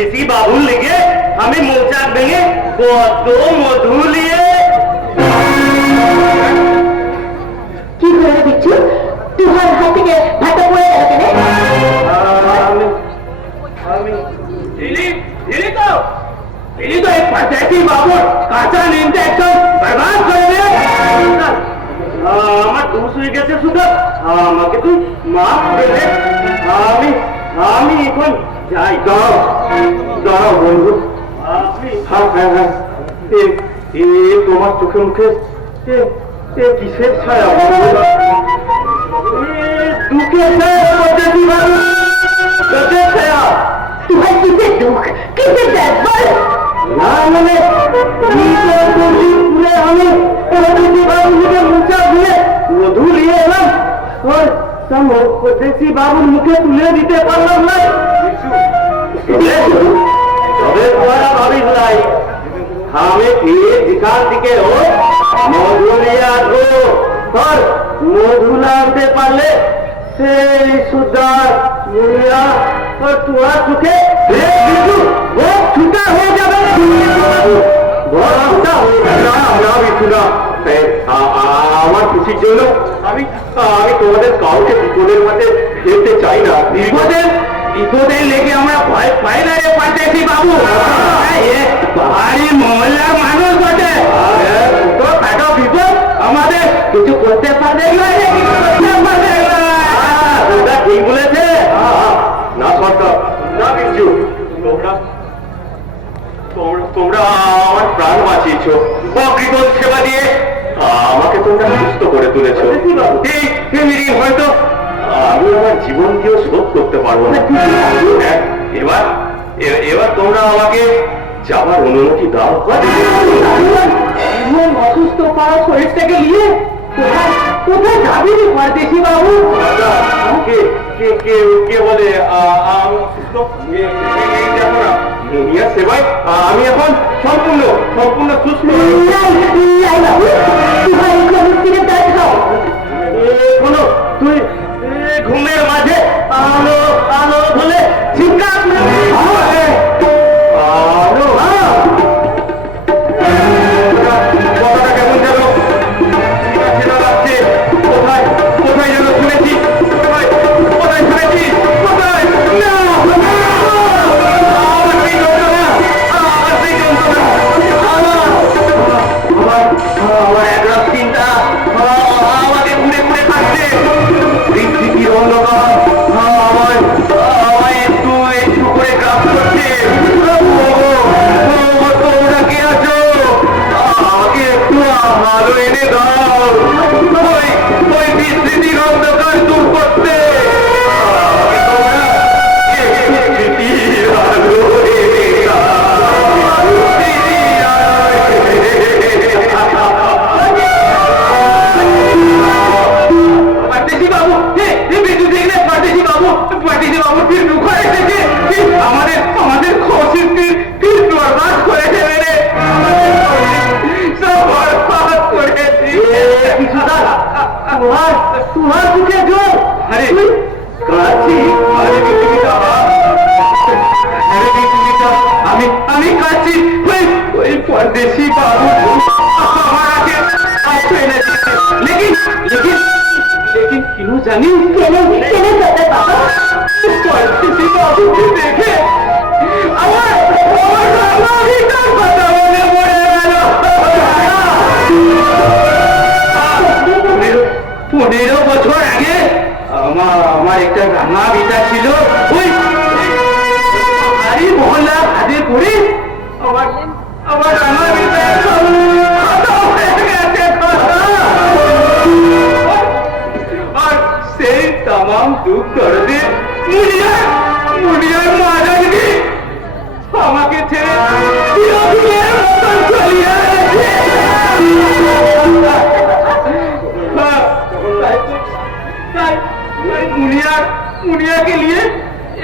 পরদেশি বাবুর লেগে আমি মৌচাক ভেঙে কত মধু নিয়ে কি হয়ে বিচ্ছু তোমার হাত থেকে ভাতটা পড়ে গেল কেন এই পরদেশি বাবুর কাঁচা নিমটা একদম বরবাদ করে দে আমার দোষ হয়ে গেছে শুধু আমাকে তুই মাফ করে দে আমি এখন যাই দাঁড়াও বন্ধু। আপনি হ্যাঁ তোমার চোখে মুখে কিসের ছায়া দুঃখের ছায়া পরদেশি বাবু দুঃখের ছায়া তোমার কিসের দুঃখ কিসের দেখ বল না মানে স্কুলে আমি পরদেশি বাবুর মুখে মুচা দিয়ে মধু নিয়ে এলাম ওর পরদেশি বাবুর মুখে তুলে দিতে পারলাম না তবে তোরা ভাবিস নাই আমি ফিরে যেখান থেকে ও মধু নিয়ে আসবো তোর মধু না আনতে পারলে সেই সুদার মুড়িয়া তোর তোরা চোখে ছুটা হয়ে যাবে আমার খুশির জন্য আমি তোমাদের কাউকে বিপদের মধ্যে ফেলতে চাই না। বিপদের লেগে আমরা ভয় পাই না রে পরদেশি বাবু পাহাড়ি মহল্লার মানুষ বটে তো খাটো বিপদ আমাদের কিছু করতে পারবে না ঠিক বলেছে না সরকার না বিচ্ছু তোমরা আমার প্রাণ বাঁচিয়েছ অকৃত সেবা দিয়ে আমাকে তোমরা সুস্থ করে তুলেছ হয়তো আমি আমার জীবন দিয়েও শোধ করতে পারবো না এবার তোমরা আমাকে যাবার অনুমতি দাও জীবন অসুস্থ পাওয়া শরীরটাকে নিয়ে কোথায় যাবি রে পরদেশি বাবু কে বলে আমি অসুস্থ দুনিয়ার সেবায় আমি এখন সম্পূর্ণ সুস্থ কোনো তুই ঘুমের মাঝে আলো আলো ধুলে চিন্তা কথাটা কেমন যেন চেনা লাগছে কোথায় যেন শুনেছি কোথায় শুনেছি কোথায় না আমার সেই যন্ত্রণা আমার একরাত চিন্তা আমাকে ঘুরে ঘুরে খাচ্ছে পৃথিবীর অন্ধকার আমায় একটু করে গ্রাস করছে তোমরা কে আছো আমাকে একটু আলো এনে দাও ওই বিস্মৃতির অন্ধকার দূর করতে স্মৃতির আলো এনে পরদেশি বাবু বিদ্যুৎ দেখলে পরদেশি বাবু ফির দুঃখ এসেছে আমাদের খুশির ফির বরবাদ করে দেবে রে সব বরবাদ করে তোমার মুখে জোর আরে কাছি আরে পৃথিবীটা আমি কাছি ওই পরদেশি বাবু আমার আগে লেকিন কিনু জানি কেনে কথা বাবা পরদেশি বাবুকে দেখে আমার কথা মনে পড়ে গেল 15 বছর আগে আমার একটা রাঙা বিটা ছিল ওই মহল্লা হাতে করে আমার রাঙা বিটা আর সেই তাম দুঃখ দর্দে মুড়িয়ার মাদারকে আমাকে ছেড়ে চিরদিনের মতন চলিয়ে গেছে। তাই মুনিয়াকে নিয়ে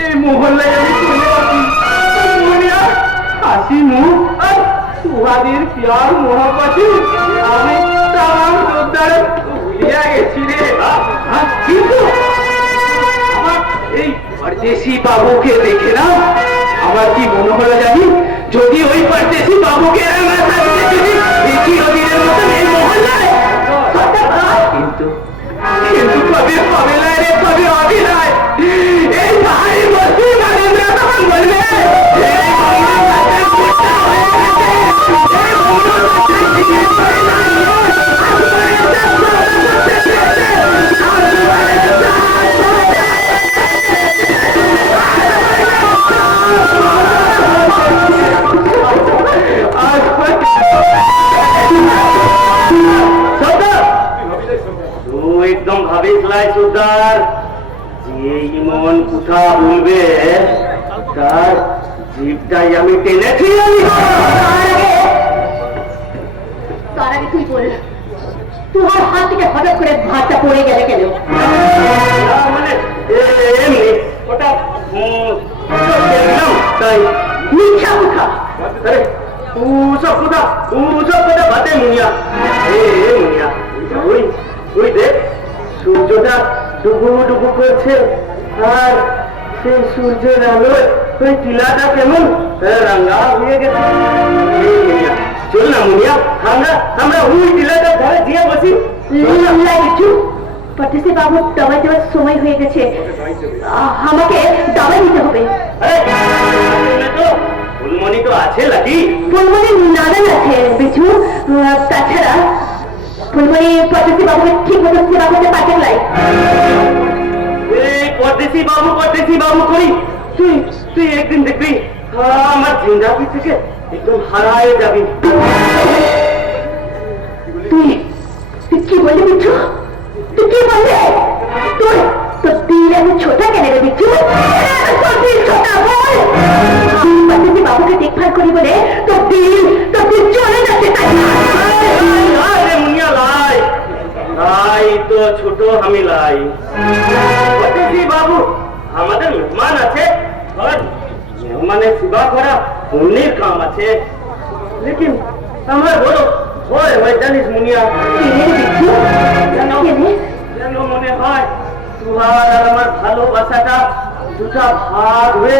এই মহল্লায় আমি চলে আসি মুনিয়া হাসি মুখ আর সুহাদের প্যার মোহাম্মতে আমি তাম যোদ্ধার ভুলিয়া গেছি রে কিন্তু আমার এই পরদেশি বাবুকে দেখে না আমার কি মনে হলো জানি, যদি ওই পারদেশি বাবুকে আমার সাথে যদি চিরদিনের মতন এই মহল্লায়, কিন্তু কিন্তু কবি হবে না রে, কবি হবে না। এই ভাই বলছি নরেন্দ্র তখন বলবে এই বাংলার কাছে ফুটা হয়ে গেছে, এই বাংলার কাছে টিকে পড়ে না, একদম ভাবিস লাই সুদার, যে ইমন কুঠা বলবে তার জিভটাই আমি টেনেছি। তার আগে তুই বল, তোমার হাত থেকে হঠাৎ করে ভাতটা পড়ে গেলে কেন? মানে এমনি ওটা দেখলাম তাই। মিথ্যা মুখা। আরে সব কথা বাদে মুনিয়া, মুনিয়া ওই ওই দেখ সূর্যটা ডুবু ডুবু করছে, আর সেই সূর্যের আলোয় ওই টিলাটা কেমন রাঙা হয়ে গেছে। চল না মুনিয়া, আমরা ওই টিলাটা ধরে দিয়ে বসি। কিছু পট্টেসি বাবু দাবাই দেওয়ার সময় হয়ে গেছে, আমাকে দাবাই দিতে হবে। ফুলমণি তো আছে নাকি? ফুলমণি নানান আছে বিছু, তাছাড়া ফুলমণি পট্টেসি বাবুকে ঠিক মতো সেবা করতে পারতে লাই। পরদেশি বাবু করি, তুই একদিন দেখবি আমার জিন্দাগি থেকে একদম হারায় যাবি। তুই কি বললি বিচ্ছু? তুই কি বললে? তোর দিল এত ছোটা কেন রে বিচ্ছু? ছোটা বল। পট্টেসি বাবুকে দেখভাল করি বলে তোর দিল চলে যাচ্ছে, তাই না? মুনিয়া লাই লাই তো ছোট আমি লাই। পরদেশি বাবু আমাদের মেহমান আছে, মেহমানের সেবা করা পুণ্যের কাম আছে, লেকিন আমার বড় ভয় হয় জানিস মুনিয়া। যেন মনে হয় তোমার আর আমার ভালোবাসাটা দুটা ভাগ হয়ে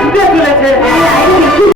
ছুটে চলেছে।